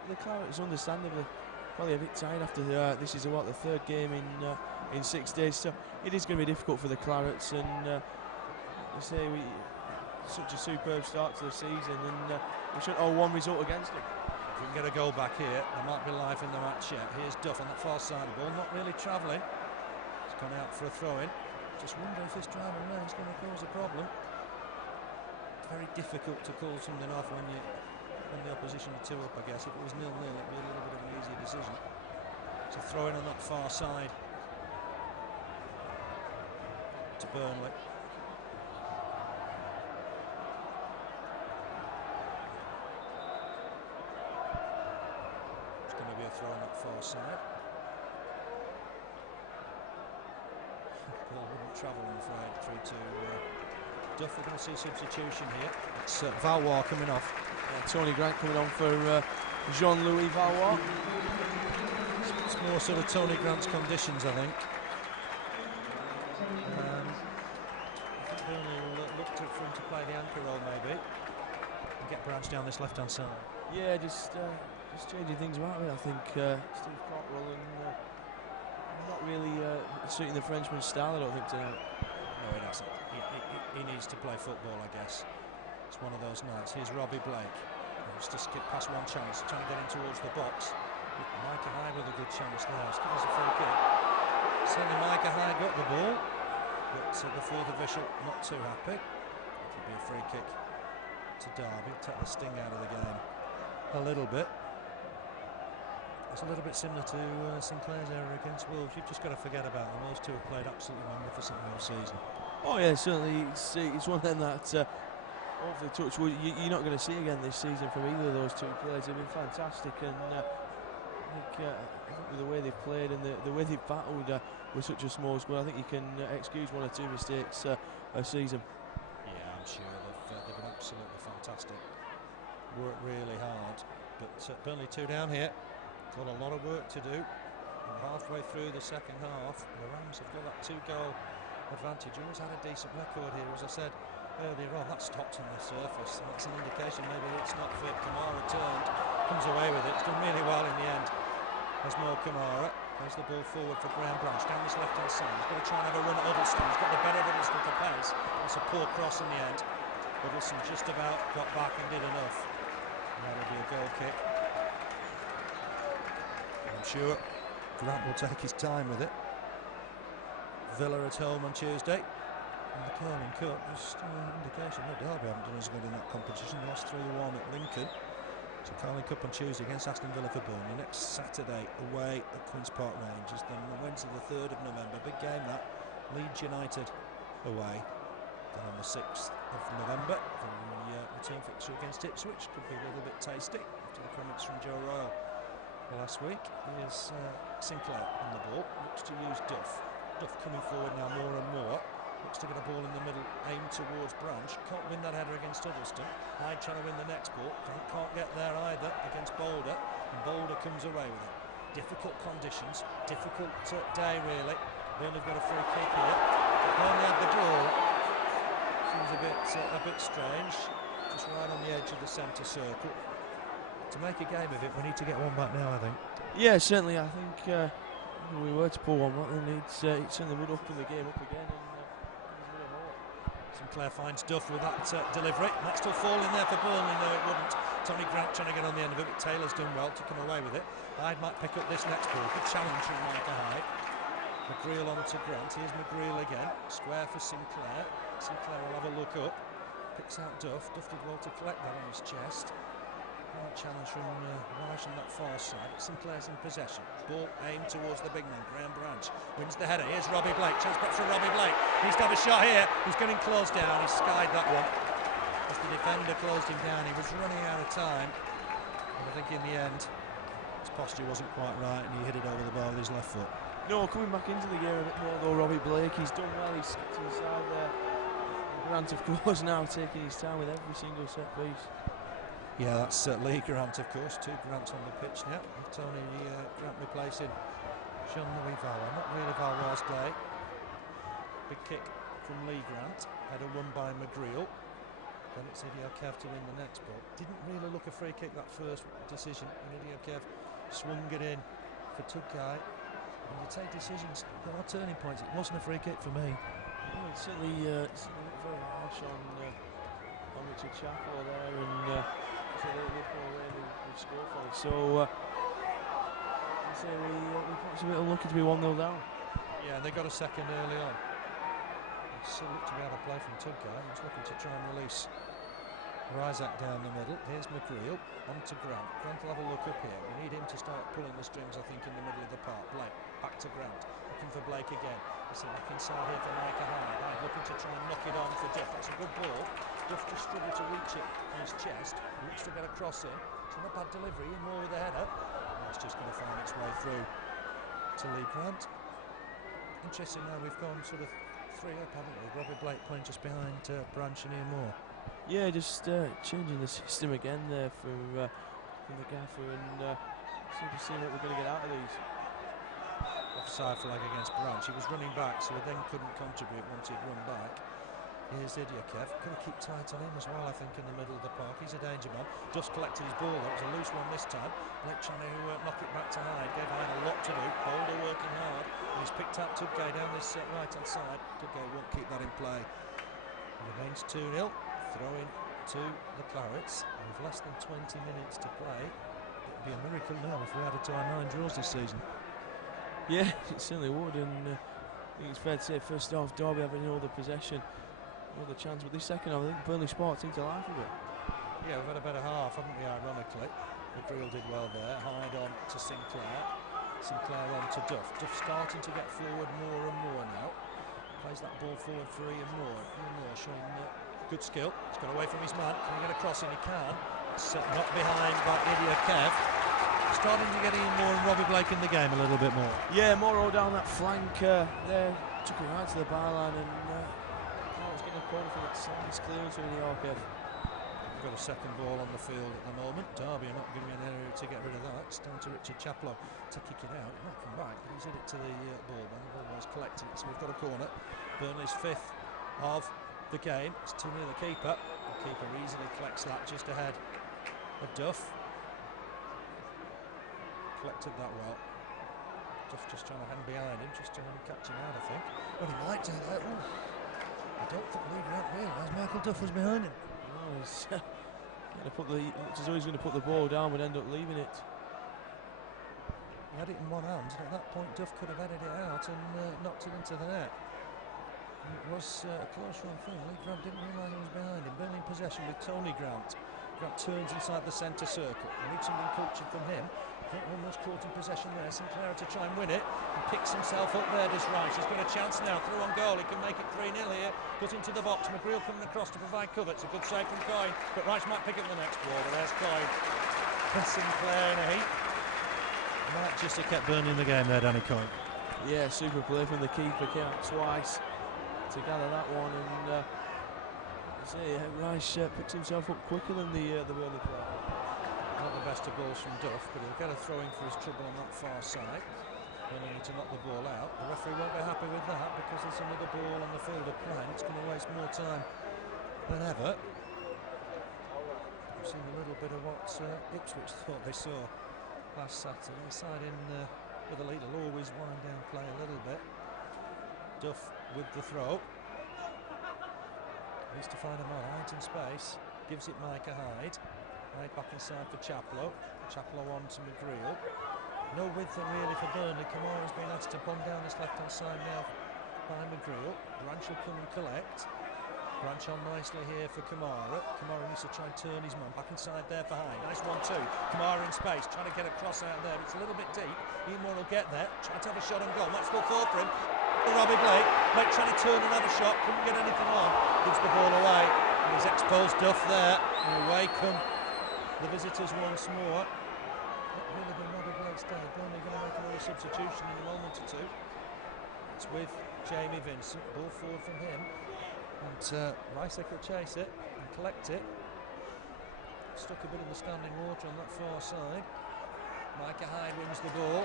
the Clarets understandably probably a bit tired after this is the 3rd game in 6 days, so it is going to be difficult for the Clarets, and you say such a superb start to the season, and we shouldn't hold one result against them. If we can get a goal back here, there might be life in the match yet. Here's Duff on that far side of the ball, not really travelling. It's gone out for a throw-in. Just wonder if this driving rain is going to cause a problem. It's very difficult to call something off when the opposition are 2 up, I guess. If it was 0-0, it'd be a little bit of an easier decision. So throw in on that far side to Burnley. It's going to be a throw on that far side. Ball wouldn't travel, I'm afraid, through to Duff. We're going to see a substitution here. It's Valois coming off. Tony Grant coming on for Jean-Louis Valois. It's more sort of Tony Grant's conditions, I think. I think Burnley will look for him to play the anchor role, maybe, and get Branch down this left-hand side. Yeah, just changing things about it. I think Steve Cotterill and not really suiting the Frenchman's style, I don't think, tonight. No, he doesn't. He needs to play football, I guess. It's one of those nights. Here's Robbie Blake. He's just skip past one chance, trying to get in towards the box. Micah Hyde with a good chance there. Let's give us a free kick. Certainly Micah Hyde got the ball, but the 4th official not too happy. It'll be a free kick to Derby. Take the sting out of the game a little bit. It's a little bit similar to Sinclair's error against Wolves. You've just got to forget about them. Those 2 have played absolutely magnificently all season. Oh yeah, certainly. It's one of them that hopefully touch wood, you're not going to see again this season from either of those 2 players. They've been fantastic, and I think with the way they've played and the way they've battled with such a small squad, I think you can excuse 1 or 2 mistakes a season. Yeah, I'm sure they've been absolutely fantastic. Worked really hard, but Burnley 2 down here. Got a lot of work to do. And halfway through the second half, the Rams have got that 2-goal advantage. Always had a decent record here, as I said earlier on. That stopped on the surface. That's an indication maybe it's not fit. Camara turned, comes away with it. It's done really well in the end. There's more Camara. There's the ball forward for Graham Branch down this left-hand side. He's got to try and have a run at Huddlestone. He's got the better of Huddlestone for pace. It's a poor cross in the end. Huddlestone just about got back and did enough. And that'll be a goal kick. I'm sure Grant will take his time with it. Villa at home on Tuesday. And the Carling Cup, just indication that Derby haven't done as good in that competition. Lost 3-1 at Lincoln. So Carling Cup on Tuesday against Aston Villa for Burnley. Next Saturday away at Queen's Park Rangers. Then on Wednesday the 3rd of November, big game that. Leeds United away. Then on the 6th of November, the return fixture against Ipswich could be a little bit tasty after the comments from Joe Royle last week. Here's Sinclair on the ball, looks to use Duff. Duff coming forward now more and more. Looks to get a ball in the middle, aimed towards Branch. Can't win that header against Huddlestone. Hyde trying to win the next ball. Can't get there either against Boulder. And Boulder comes away with it. Difficult conditions, difficult day really. Burnley have got a free kick here. Burnley had the ball. Seems a bit strange. Just right on the edge of the centre circle. To make a game of it, we need to get one back now, I think. Yeah, certainly. I think if we were to pull one back, then it certainly would open the game up again. Sinclair finds Duff with that delivery. Might still fall in there for Burnley. No, it wouldn't. Tony Grant trying to get on the end of it, but Taylor's done well to come away with it. Hyde might pick up this next ball. Good challenge from Micah Hyde. McGreal on to Grant. Here's McGreal again. Square for Sinclair. Sinclair will have a look up. Picks out Duff. Duff did well to collect that on his chest. Right challenge from Roche on that far side. Sinclair's in possession. Ball aimed towards the big man, Graham Branch. Wins the header. Here's Robbie Blake. Chance back for Robbie Blake. Needs to have a shot here. He's getting closed down. He skied that one. As the defender closed him down, he was running out of time. And I think in the end, his posture wasn't quite right and he hit it over the bar with his left foot. No, coming back into the game a bit more though, Robbie Blake. He's done well. He's skipped inside there. Grant, of course, now taking his time with every single set piece. Yeah, that's Lee Grant, of course. 2 Grants on the pitch now. Tony Grant replacing Jean-Louis Valois. Not really Valois' day. Big kick from Lee Grant. Header won by McGreal. Then it's Idiakez to win the next ball. Didn't really look a free kick, that first decision. And Idiakez swung it in for Tudgay. When you take decisions, there are turning points. It wasn't a free kick for me. Well, it's certainly looked very harsh on Richard Chaplow there, and so they've gone away and they've scored for it. So I say we perhaps a bit unlucky to be 1-0 down. Yeah, they got a second early on. It still looked to be out of play from Tudgay. He's looking to try and release Rasiak down the middle. Here's McGreal on to Grant. Grant will have a look up here. We need him to start pulling the strings, I think, in the middle of the park. Blake back to Grant, looking for Blake again. It's a back inside here for Micah Hyde. Hyde looking to try and knock it on for Duff. That's a good ball. Duff just struggled to reach it on his chest. Looks to get a cross in. It's not a bad delivery, and more with the header. And it's just going to find its way through to Lee Grant. Interesting now, we've gone sort of 3 up, haven't we? Robbie Blake playing just behind Branch and Ian Moore. Yeah, just changing the system again there from the gaffer, and sort of seeing what we're going to get out of these. Offside flag against Branch. He was running back, so he then couldn't contribute once he'd run back. Here's Idiakez. Going to keep tight on him as well, I think, in the middle of the park. He's a danger man. Just collected his ball. That was a loose one this time. Blake trying to knock it back to Hyde. Gave Hyde a lot to do. Boulder working hard. And he's picked out Tudgay down this right-hand side. Tudgay won't keep that in play. It remains 2-0. Throwing to the Clarets. With less than 20 minutes to play. It would be a miracle now if we added to our 9 draws this season. Yeah, it certainly would, and I think it's fair to say first half Derby having all the possession, all the chance, but this second half I think Burnley Sport seemed to life of it. Yeah, we've had a better half, haven't we, ironically. McGreal did well there. Hyde on to Sinclair. Sinclair on to Duff. Duff starting to get forward more and more now. Plays that ball forward for Ian Moore. Ian Moore showing good skill. He's got away from his man. Can he get a cross in? He can. It's knocked behind by Idiakez. Starting to get Ian Moore and Robbie Blake in the game a little bit more. Yeah, Moore down that flank there. Took it right to the byline, and was getting a corner for that slightest clearance with Idiakez. We've got a second ball on the field at the moment. Derby are not giving an area to get rid of that. It's down to Richard Chaplow to kick it out. It might come back, but he's hit it to the ball. The ball was collected, so we've got a corner. Burnley's 5th of the game. It's too near the keeper. The keeper easily collects that just ahead of Duff. Collected that well. Duff just trying to hang behind him, just trying to catch him out, I think. Well, he might do that. Ooh. I don't think Lee Grant realised Michael Duff was behind him. No, he's looks as though he's going to put the ball down, but end up leaving it. He had it in one hand, and at that point Duff could have headed it out and knocked it into the net. It was a close run thing. Lee Grant didn't realise he was behind him. Burnley in possession with Tony Grant. Grant turns inside the centre circle. Needs something cultured from him. Almost caught in possession there. Sinclair to try and win it. And picks himself up there, does Reich. He's got a chance now. Through on goal. He can make it 3-0 here. Goes into the box. McGreal coming across to provide cover. It's a good save from Coyne. But Reich might pick up the next ball. But there's Coyne. And Sinclair in a heap. Might just have kept Burnley in the game there, Danny Coyne. Yeah, super play from the keeper. Came out twice to gather that one, and Reich picked himself up quicker than the Burnley player. Not the best of balls from Duff, but he'll get a throw in for his trouble on that far side. Burnley need to knock the ball out. The referee won't be happy with that because there's another ball on the field of play. It's going to waste more time than ever. I've seen a little bit of what Ipswich thought they saw last Saturday. The side in with the lead will always wind down play a little bit. Duff with the throw. Needs to find a man. Hyde's in space. Gives it Micah Hyde. Hyde back inside for Chaplow. Chaplow on to McGreal. No width really for Burnley. Camara's been asked to bomb down this left-hand side now by McGreal. Branch will come and collect. Branch on nicely here for Camara. Camara needs to try and turn his man. Back inside there for Hyde. Nice 1-2. Camara in space, trying to get a cross out there. It's a little bit deep. Iñigo will get there. Trying to have a shot on goal. That's full forward for him. For Robbie Blake. Blake trying to turn and have a shot. Couldn't get anything on. Gives the ball away. And he's exposed Duff there. And away come the visitors once more. Not really been Robbie Blake's day. Burnley going to make another substitution in a moment or two. It's with Jamie Vincent. Ball forward from him. And Rasiak will chase it and collect it. Stuck a bit in the standing water on that far side. Micah Hyde wins the ball.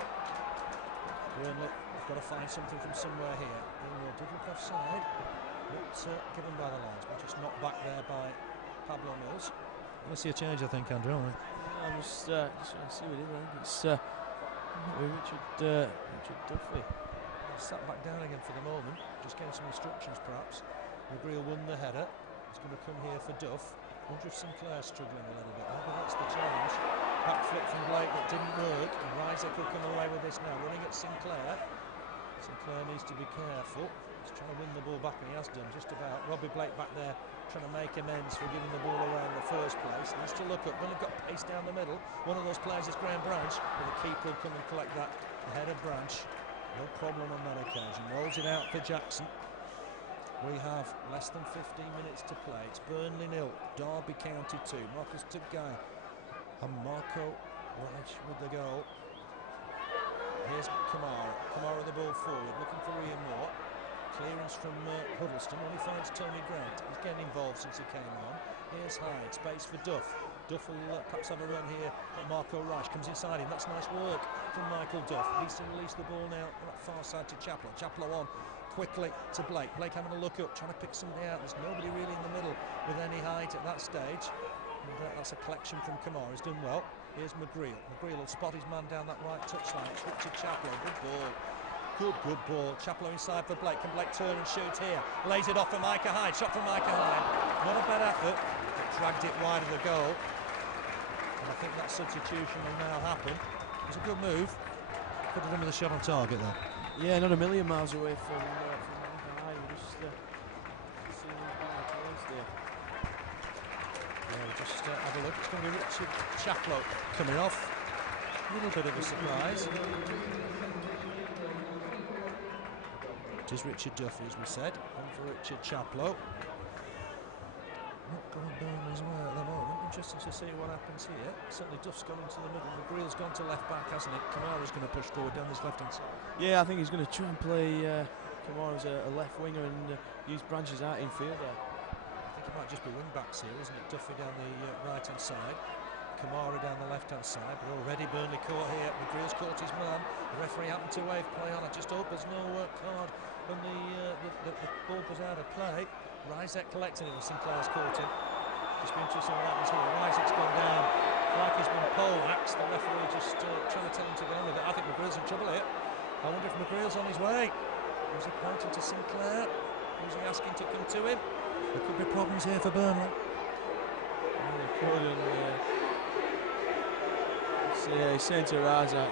Burnley have got to find something from somewhere here. Burnley did look offside, but given by the lines. But just knocked back there by Pablo Mills. We'll see a change, I think, Andrew. Yeah, I'm just trying to see what it is. I think it's Richard Duffy. Sat back down again for the moment. Just getting some instructions, perhaps. McGreal won the header. It's going to come here for Duff. Wonder if Sinclair's struggling a little bit. Maybe that's the challenge. Back flip from Blake that didn't work. And Rasiak will come away with this now. Running at Sinclair. Sinclair needs to be careful. He's trying to win the ball back, and he has done just about. Robbie Blake back there trying to make amends for giving the ball away in the first place. He needs to look up. Burnley got pace down the middle. One of those players is Graham Branch. But the keeper will come and collect that ahead of Branch. No problem on that occasion. Rolls it out for Jackson. We have less than 15 minutes to play. It's Burnley 0, Derby County 2. Marcus Tudgay and Marco Reich with the goal. Here's Camara. Camara the ball forward, looking for Ian Moore. Clearance from Huddlestone. Only finds Tony Grant. He's getting involved since he came on. Here's Hyde. Space for Duff. Duff will perhaps have a run here at Marco Reich. Comes inside him. That's nice work from Michael Duff. Needs to release the ball now on that far side to Chaplow. Chaplow on quickly to Blake. Blake having a look up, trying to pick somebody out. There's nobody really in the middle with any height at that stage. And that's a collection from Camara. He's done well. Here's McGreal. McGreal will spot his man down that right touchline. It's Richard Chaplow. Good ball. Good ball. Chaplow inside for Blake. Can Blake turn and shoot here? Lays it off for Micah Hyde. Shot from Micah Hyde. Not a bad effort. But dragged it wide of the goal. And I think that substitution will now happen. It was a good move. Could have done with a shot on target there. Yeah, not a million miles away from Micah Hyde. We're just seeing him being close there. Yeah, we'll just have a look. It's going to be Richard Chaplow coming off. A little bit of a surprise. It is Richard Duffy, as we said, and for Richard Chaplow. Not going Burnley's way at the moment. Interesting to see what happens here. Certainly Duff's gone into the middle. McGreal's gone to left back, hasn't it? Camara's going to push forward down this left-hand side. Yeah, I think he's going to try and play Camara as a left winger and use Branches out in field there. I think it might just be wing-backs here, isn't it? Duffy down the right-hand side. Camara down the left-hand side, but already Burnley caught here. McGreal's caught his man. The referee happened to wave play on. I just hope there's no card when the ball was out of play. Rasiak collecting it, and Sinclair's caught him. Just be interesting what happens here. Rasiak's gone down. Like he's been pole-axed. The referee just trying to tell him to get on with it. I think McGreal's in trouble here. I wonder if McGreal's on his way. Was he pointing to Sinclair? Was he asking to come to him? There could be problems here for Burnley. He's saying to Rasiak,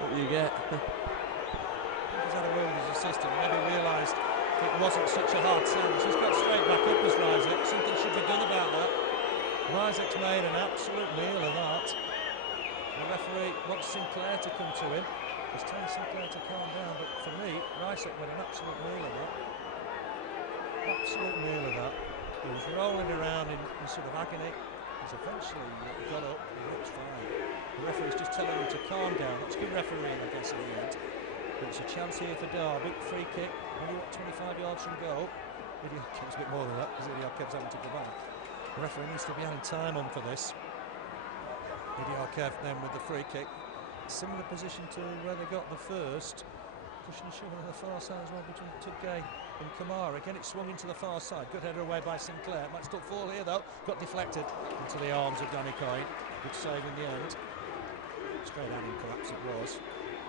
what you get. He's had a word with his assistant, maybe realised it wasn't such a hard sandwich. He's got straight back up as Rasiak. Something should be done about that. Rasiak's made an absolute meal of that. The referee wants Sinclair to come to him. He's telling Sinclair to calm down, but for me, Rasiak made an absolute meal of that. Absolute meal of that. He was rolling around in sort of agony. He's eventually got up, he looks fine. The referee's just telling him to calm down. That's good refereeing, I guess, in the end. But it's a chance here for Derby. Free kick, only 25 yards from goal. Idiakez a bit more than that, because Idiakez having to go back. The referee needs to be having time on for this. Idiakez then with the free kick. Similar position to where they got the first. Pushing and shoving on the far side as well between Tudgay and Camara. Again, it swung into the far side. Good header away by Sinclair. Might still fall here though. Got deflected into the arms of Danny Coyne. Good save in the end. Straight at him, perhaps it was.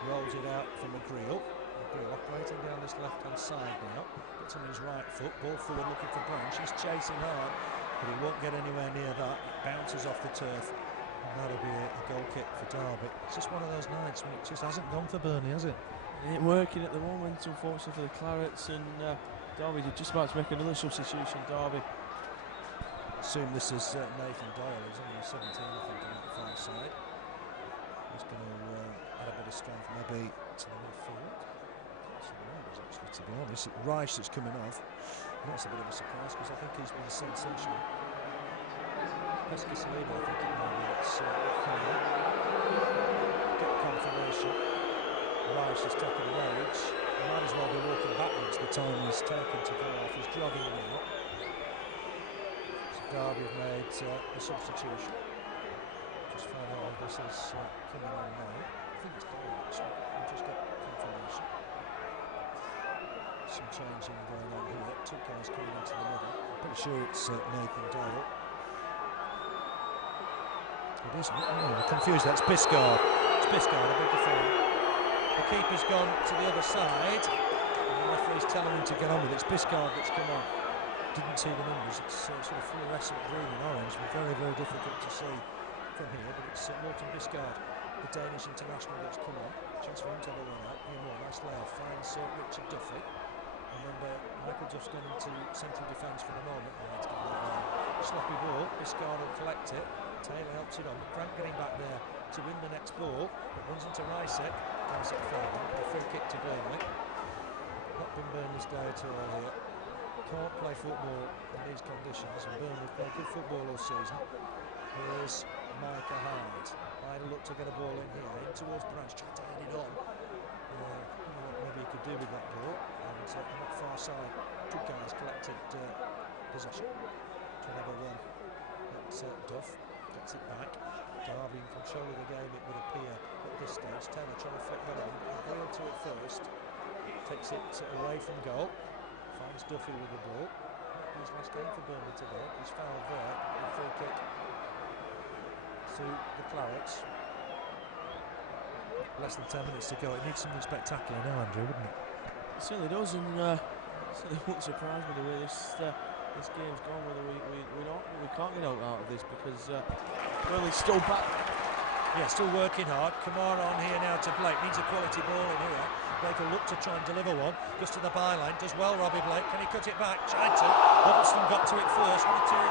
Rolls it out for McGreal. McGreal operating down this left-hand side now. Gets on his right foot. Ball forward looking for Branch. He's chasing hard, but he won't get anywhere near that. It bounces off the turf. And that'll be a goal kick for Derby. It's just one of those nights when it just hasn't gone for Burnley, has it? It ain't working at the moment, unfortunately, for the Clarets, and Derby are just about to make another substitution. Derby. Assume this is Nathan Doyle. He's only 17, I think, on the far side. He's going to add a bit of strength, maybe to the midfield. Actually, to be honest, Roche that's coming off. That's a bit of a surprise because I think he's been sensational. Pesca Saliba, I think it might be. It's get confirmation. Roche is taking a rage. He might as well be walking backwards the time he's taken to go off. He's jogging now. So Derby have made a substitution. Just found out this is coming on now. I think it's Doyle actually. We'll just get confirmation. Some changing going on here. Two guys coming into the middle. I'm pretty sure it's Nathan Doyle. It isn't. Oh, I'm confused. That's Biscard. It's Biscard, I beg your pardon. The keeper's gone to the other side. And the referee's telling him to get on with it. It's Biscard that's come on. Didn't see the numbers. It's sort of fluorescent green and orange. Very, very difficult to see from here. But it's Morten Biscard, the Danish international, that's come on. Chance for him to have a run out. More nice layoff. Finds Richard Duffy. Remember, Michael Duff's gone into central defence for the moment. Sloppy ball. Biscard will collect it. Taylor helps it on. Grant getting back there to win the next ball. It runs into Rasiak. Rasiak foul. A free kick to Burnley. Not been Burnley's day at all here. Can't play football in these conditions. And Burnley have played good football all season. Here's Micah Hyde. Hyde look to get a ball in here. In towards Branch. Trying to head it on. Maybe he could do with that ball. And on that far side, two guys collected possession. Trying to have a run at Duff. Gets it back. Derby in control of the game, it would appear at this stage. Taylor trying to flick that on. McGreal to it first. Takes it away from goal. Finds Duffy with the ball. His last game for Burnley today. He's fouled there. A free kick to the Clarets. Less than 10 minutes to go. It needs something spectacular now, Andrew, wouldn't it? It certainly does, and certainly wouldn't surprise me the way this game's gone. Whether we can't get out of this because Burley's still back. Yeah, still working hard. Camara on here now to Blake. Needs a quality ball in here. Blake will look to try and deliver one. Goes to the byline. Does well, Robbie Blake. Can he cut it back? Tried to. Huddlestone got to it first. Wanted to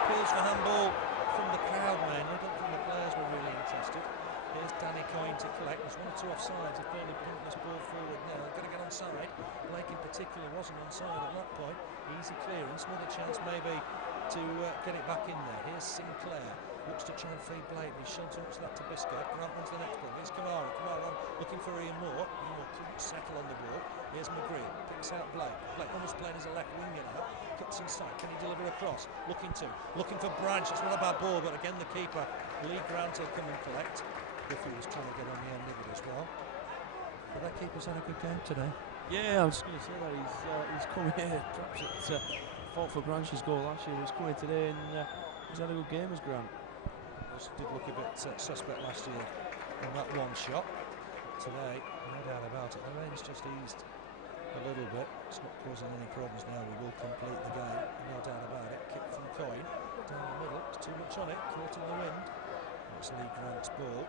appeals for handball from the crowd mainly. I don't think the players were really interested. Here's Danny Coyne to collect. There's 1 or 2 offsides. If Burnley punt this ball forward now, they've got to get onside. Blake in particular wasn't onside at that point. Easy clearance. Another chance maybe to get it back in there. Here's Sinclair. Looks to try and feed Blake. He shoves up to that to Biscard. Grant wants the next ball. Here's Camara. Camara on, looking for Ian Moore. Ian Moore couldn't settle on the ball. Here's McGreal. Picks out Blake. Blake almost playing as a left winger now. Cuts inside. Can he deliver across? Looking for Branch. It's not a bad ball, but again the keeper, Lee Grant, will come and collect. Duffy was trying to get on the end of it as well. But that keeper's had a good game today. Yeah, I was going to say that he's come here. Perhaps it fought for Branch's goal last year. He's coming today and he's had a good game as Grant. Did look a bit suspect last year on that one shot. Today, no doubt about it. The rain's just eased a little bit. It's not causing any problems now. We will complete the game, no doubt about it. Kick from Coyne down the middle. It's too much on it. Caught in the wind. It's Lee Grant's ball.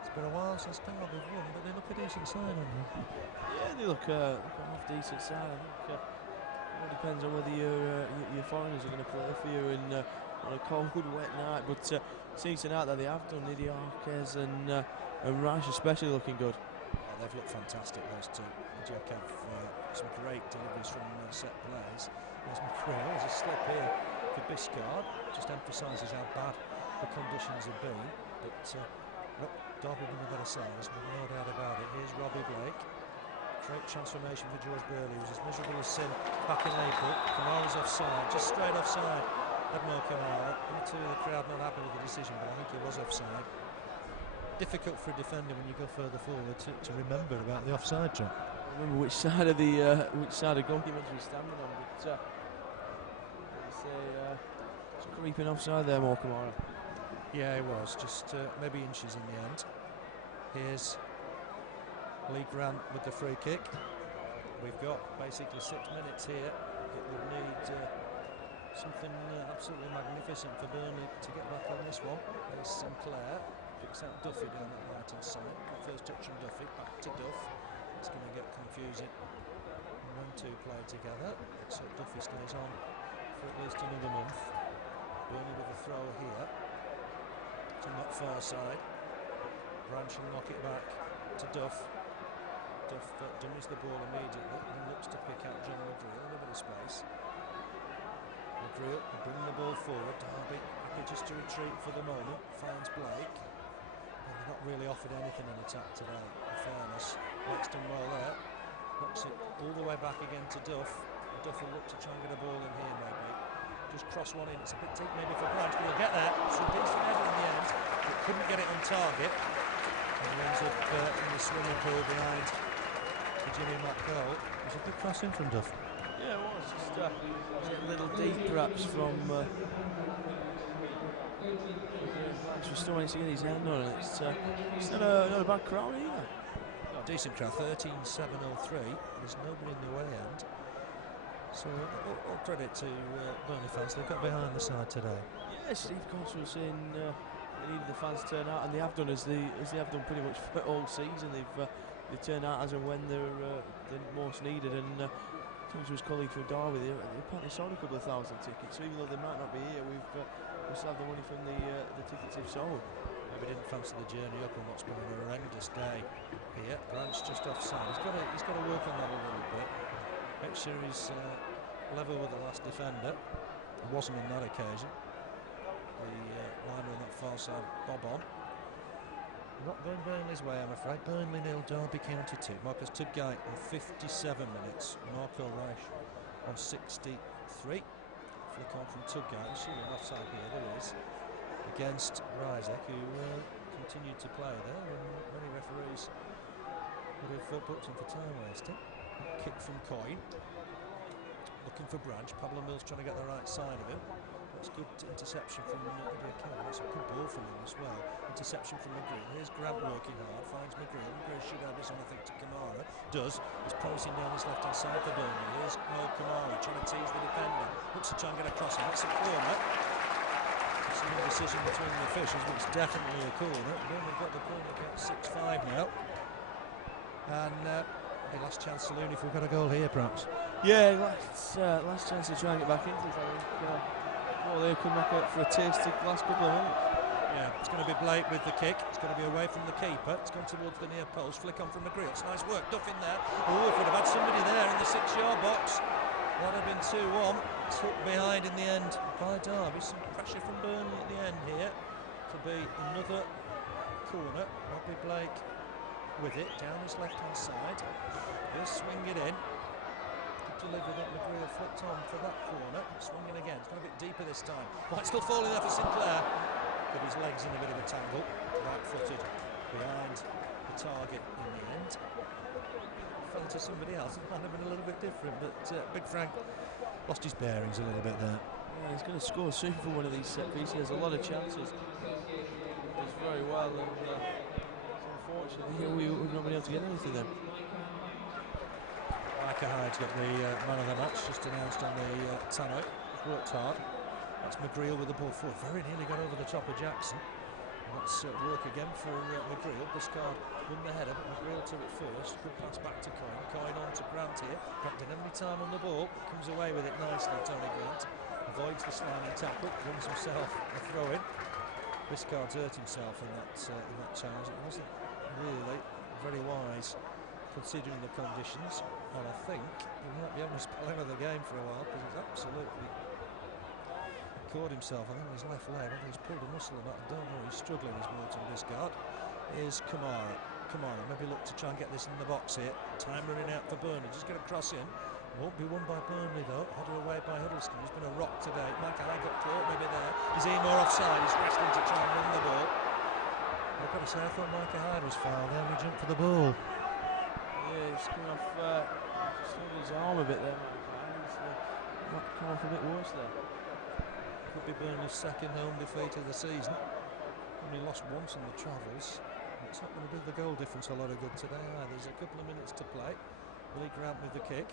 It's been a while since Derby have won, but they look a decent side, don't they? Yeah, they look a half-decent side. I think it all depends on whether your foreigners are going to play for you on a cold, wet night. But it seems tonight that they have done. Idiakez and Roche especially looking good. Oh, they've looked fantastic, those two. Idiakez some great deliveries from set plays. There's McGreal. There's a slip here for Biscard. Just emphasises how bad the conditions have been. But look, Derby been a better side, there's no doubt about it. Here's Robbie Blake. Great transformation for George Burley. He was as miserable as sin back in April. Camara's offside, just straight offside. Edmore Camara. Into the crowd not happy with the decision, but I think he was offside. Difficult for a defender when you go further forward to remember about the offside drop. I remember which side of goalkeeper he's standing on, but it's creeping offside there, more Camara. Yeah, it was just maybe inches in the end. Here's Lee Grant with the free kick. We've got basically 6 minutes here. It would need something absolutely magnificent for Burnley to get back on this one. There's Sinclair, picks out Duffy down that right hand side. First touch from Duffy, back to Duff. It's going to get confusing when two play together. So Duffy stays on for at least another month. Burnley with a throw here to that far side. Branch will knock it back to Duff. Duff dummies the ball immediately and looks to pick out John McGreal in a bit of space. McGreal will bring the ball forward. Derby happy just to retreat for the moment. Finds Blake. And they're not really offered anything in attack today, in fairness. Blake's done well there. Knocks it all the way back again to Duff. Duff will look to try and get a ball in here maybe. Just cross one in. It's a bit deep maybe for Branch, but he'll get there. It's a decent header in the end. But couldn't get it on target. And he ends up in the swimming pool behind Jimmy McGreal. It was a good cross in from Duff. Yeah, it was. Just a little deep perhaps from still managed to get his hand on it. It's not a bad crowd either. Decent crowd, 13,703. There's nobody in the away end. So all credit to Burnley fans. They got behind the side today. Yeah, Steve Cox was saying they needed the fans to turn out, and they have done as they have done pretty much for all season. They turn out as and when they're most needed. And talking to his colleague from Derby, they apparently sold a couple of thousand tickets. So even though they might not be here, we still have the money from the tickets they've sold. Maybe didn't fancy the journey up on what's been a horrendous day here. Branch just offside. He's got to work on that a little bit. Make sure he's level with the last defender. It wasn't on that occasion. The liner on that far side, bob on. Not going Burnley's way, I'm afraid. Burnley 0, Derby counter 2. Marcus Tudgay on 57 minutes. Marco Reich on 63. Flick on from Tudgay. Surely an offside here, there is. Against Rasiak, who continued to play there, and many referees would have booked him for time wasting. Kick from Coyne. Looking for Branch. Pablo Mills trying to get the right side of him. That's good interception from Idiakez. That's a good ball from him as well. Interception from McGreal. Here's Grant working hard. Finds McGreal. McGreal should have this on, I think, to Camara. Does. He's promising down his left hand side for Burnley. Here's Camara trying to tease the defender. Looks to try and get across him. That's a corner. It's an indecision between the officials, but it's definitely a corner. Burnley got the corner count 6-5 now. And the last chance saloon if we've got a goal here, perhaps. Yeah, last chance to try and get back into it, I think. Well, they'll come back up for a taste the last couple of minutes. Yeah, it's going to be Blake with the kick. It's going to be away from the keeper. It's gone towards the near post. Flick on from McGreal. It's nice work. Duff in there. Oh, if we'd have had somebody there in the 6-yard box, that would have been 2-1. Took behind in the end by Derby. Some pressure from Burnley at the end here to be another corner. Robbie Blake with it down his left hand side. He'll swing it in. Delivery that McGreal flicked on for that corner. Swinging again. It's gone a bit deeper this time. White still falling there for Sinclair. Got his legs in a bit of a tangle. Right footed behind the target in the end. Fell to somebody else. It might have been a little bit different, but Big Frank lost his bearings a little bit there. Yeah, he's going to score soon for one of these set pieces. He has a lot of chances. Does very well, and unfortunately we've not been able to get anything there. Micah Hyde's got the man of the match just announced on the tannoy. He's worked hard. That's McGreal with the ball forward. Very nearly got over the top of Jackson. That's work again for McGreal. Biscard won the header, but McGreal took it first. Good pass back to Coyne. Coyne on to Grant here. Grant didn't have any time on the ball. Comes away with it nicely, Tony Grant. Avoids the sliding tackle, brings himself a throw in. Biscard's hurt himself in that challenge. It wasn't really very wise considering the conditions. And I think he might be having a spell out of the game for a while because he's absolutely caught himself, I think, on his left leg. I think he's pulled a muscle in that. I don't know, he's struggling, is Morton Biscard. Here's Camara. Camara maybe look to try and get this in the box here. Time running out for Burnley. Just going to cross in. Won't be won by Burnley though. Headed away by Huddlestone. He's been a rock today. Micah Hyde got caught maybe there. Is Iñigo offside? He's wrestling to try and win the ball. I've got to say, I thought Micah Hyde was fouled there. We jumped for the ball. Yeah, he's coming off, slowing his arm a bit there, Micah Hyde. He's might come off a bit worse there. Could be Burnley's second home defeat of the season. Only lost once on the travels. It's not going to do the goal difference a lot of good today either. There's a couple of minutes to play. Willie Grant with the kick.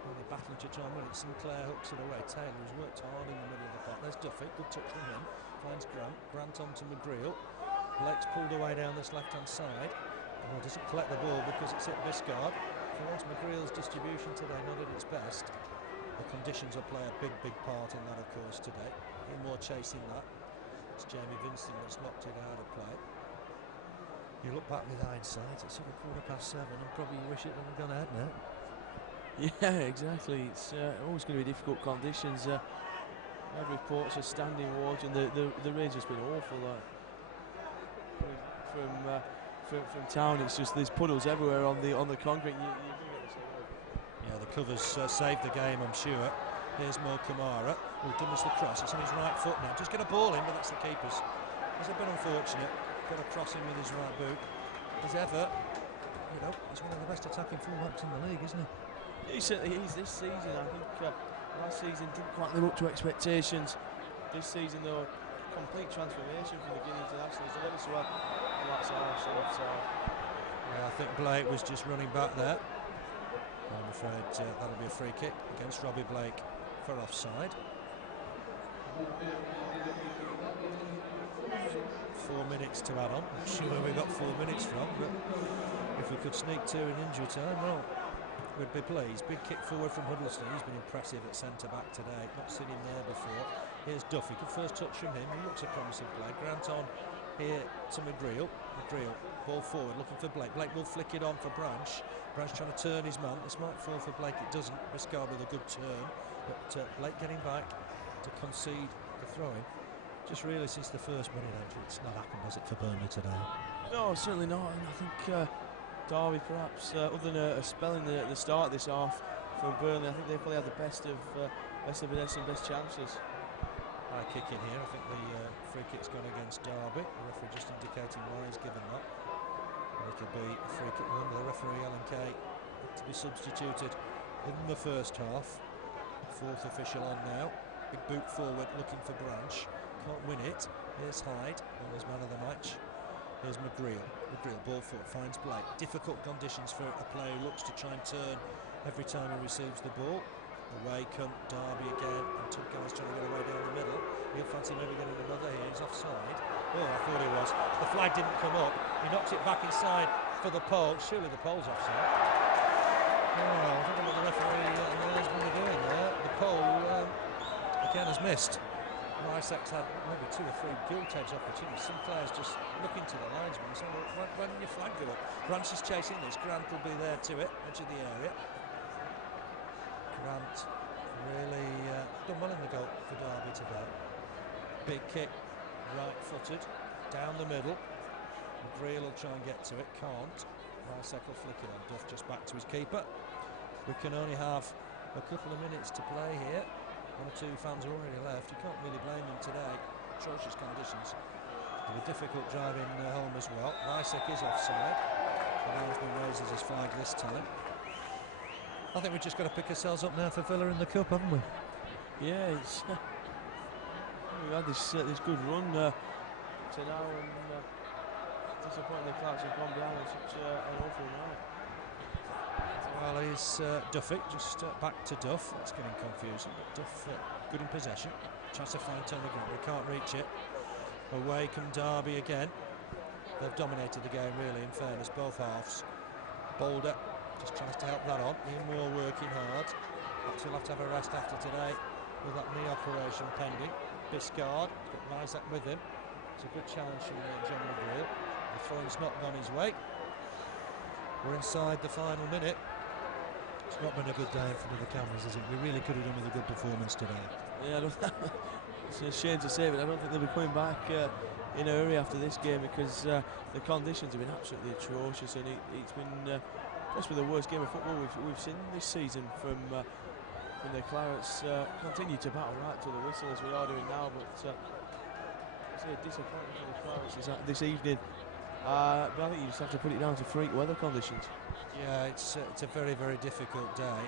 They're battling to try and win it. Sinclair hooks it away. Taylor has worked hard in the middle of the pot. There's Duffy. Good touch from him. Finds Grant. Grant on to McGreal. Blake's pulled away down this left-hand side. Oh, doesn't collect the ball because it's hit Biscard. For once, McGreal's distribution today not at its best. The conditions will play a big part in that, of course, today. More chasing that. It's Jamie Vincent that's knocked it out of play. You look back with hindsight, it's sort of 7:15 and probably wish it hadn't gone ahead now. Yeah, exactly. It's always going to be difficult conditions. Every reports are standing water, and the rain's just been awful. From town, it's just there's puddles everywhere on the concrete. Yeah, the covers saved the game, I'm sure. Here's Mo Camara, who done the cross. It's on his right foot now. Just get a ball in, but that's the keeper's. It's a bit unfortunate. Got a cross in with his right boot. As ever, you know, he's one of the best attacking fullbacks in the league, isn't he? He certainly is this season. I think last season didn't quite live up to expectations. This season, though, complete transformation from the Guinea internationals. They as well. That's offside. Yeah, I think Blake was just running back there. I'm afraid that'll be a free kick against Robbie Blake for offside. 4 minutes to add on. Not sure where we got 4 minutes from, but if we could sneak 2 in injury time, well, we'd be pleased. Big kick forward from Huddlestone. He's been impressive at centre-back today. Not seen him there before. Here's Duffy. Good first touch from him. He looks a promising play. Grant on here to McGreal. McGreal, ball forward, looking for Blake. Blake will flick it on for Branch. Branch trying to turn his man. This might fall for Blake. It doesn't. Biscard with a good turn. But Blake getting back to concede the throw-in. Just really since the first minute entry, it's not happened, has it, for Burnley today? No, certainly not. And I think Derby, perhaps, other than a spell in the start of this half from Burnley, I think they probably had the best of and best chances. High kick in here. I think the free kick's gone against Derby. The referee just indicating why he's given that. And it'll be a free kick. Remember, the referee Alan Kaye had to be substituted in the first half. Fourth official on now. Big boot forward, looking for Branch. Can't win it. Here's Hyde, on his man of the match. Here's McGreal. McGreal, ball forward, finds Blake. Difficult conditions for a player who looks to try and turn every time he receives the ball. Away come Derby again, and Tudgay's trying to get away down the middle. He'll fancy maybe getting another here. He's offside. Oh, I thought he was. The flag didn't come up. He knocks it back inside for the pole. Surely the pole's offside. Oh, I don't know what the referee has been doing there. The pole again has missed. Rasiak's had maybe 2 or 3 gilt-edge opportunities. Sinclair's just looking to the linesman and saying, well, when did your flag go up? Branch is chasing this. Grant will be there to it, edge of the area. Grant really done well in the goal for Derby today. Big kick, right-footed, down the middle. McGreal will try and get to it, can't. Rasiak will flick it on. Duff just back to his keeper. We can only have a couple of minutes to play here. 1 or 2 fans are already left. You can't really blame them today. Atrocious conditions. It'll be difficult driving home as well. Rasiak is offside. The linesman raises his flag this time. I think we've just got to pick ourselves up now for Villa in the Cup, haven't we? Yeah, it's, we've had this good run to now, and disappointing the Clarks have gone behind on such an awful night. Well, he's Duffy, just back to Duff. It's getting confusing, but Duff good in possession. Tries to find Tony Grant, but he can't reach it. Away come Derby again. they've dominated the game really, in fairness, both halves. Boulder just tries to help that on. Ian Moore working hard. Perhaps he'll have to have a rest after today with that knee operation pending. Biscard, got Rasiak with him. It's a good challenge from John McGreal. The throw-in's not gone his way. We're inside the final minute. It's not been a good day in front of the cameras, is it? We really could have done with a good performance today. Yeah, it's a shame to say, but I don't think they'll be coming back in a hurry after this game, because the conditions have been absolutely atrocious, and it's been possibly the worst game of football we've seen this season from the Clarets. Continue to battle right to the whistle as we are doing now, but it's a disappointment for the Clarets this evening. But I think you just have to put it down to freak weather conditions. Yeah, it's a very, very difficult day.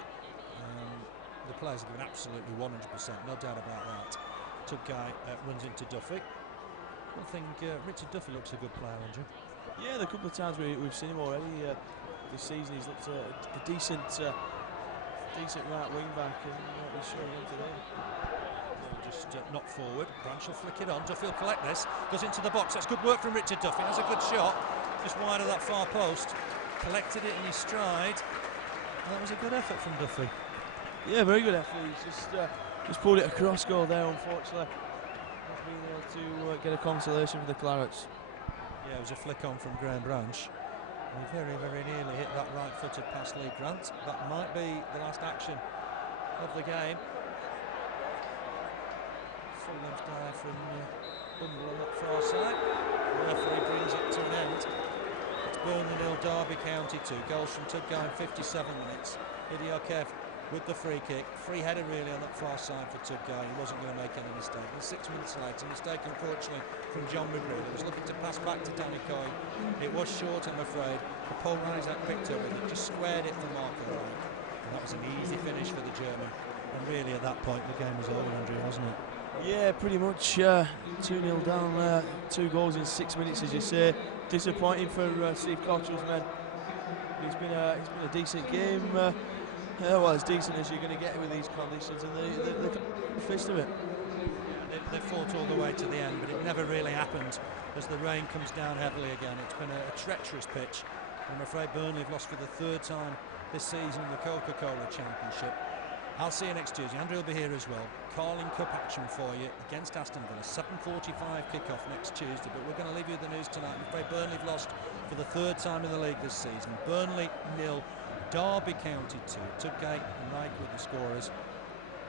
The players have been absolutely 100%, no doubt about that. Tudgay runs into Duffy. I think Richard Duffy looks a good player, Andrew. Yeah, the couple of times we've seen him already this season, he's looked a decent right wing back, and he's showing him today. Just knock forward. Branch will flick it on. Duffy will collect this. Goes into the box. That's good work from Richard Duffy. Has a good shot. Just wide of that far post. Collected it in his stride. That was a good effort from Duffy. Yeah, very good effort. He's just pulled it across goal there, unfortunately. Not being able to get a consolation for the Clarets. Yeah, it was a flick on from Graham Branch. He very, very nearly hit that right-footed pass Lee Grant. That might be the last action of the game. Full-length dive from Bumble on that far side. The referee brings it to an end. It's Burnley 0, Derby County 2. Goals from Tudgay in 57 minutes. Idiakez with the free kick. Free header really on that far side for Tudgay. He wasn't going to make any mistake. And 6 minutes later, mistake unfortunately from John McGreal. He was looking to pass back to Danny Coyne. It was short, I'm afraid. The Paul Rasiak picked up with it, just squared it for Marco Reich. And that was an easy finish for the German. And really at that point the game was over, Andrew, wasn't it? Yeah, pretty much 2-0 down, 2 goals in 6 minutes, as you say. Disappointing for Steve Cotterill's men. It's been a decent game. Well, as decent as you're going to get with these conditions, and they got the fist of it. Yeah, they fought all the way to the end, but it never really happened as the rain comes down heavily again. It's been a treacherous pitch. I'm afraid Burnley have lost for the 3rd time this season in the Coca-Cola Championship. I'll see you next Tuesday. Andrew will be here as well. Carling Cup action for you against Aston Villa. 7:45 kick-off next Tuesday. But we're going to leave you with the news tonight. I'm afraid Burnley have lost for the 3rd time in the league this season. Burnley 0, Derby County 2. Tudgay and Mike with the scorers.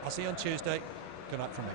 I'll see you on Tuesday. Good night from me.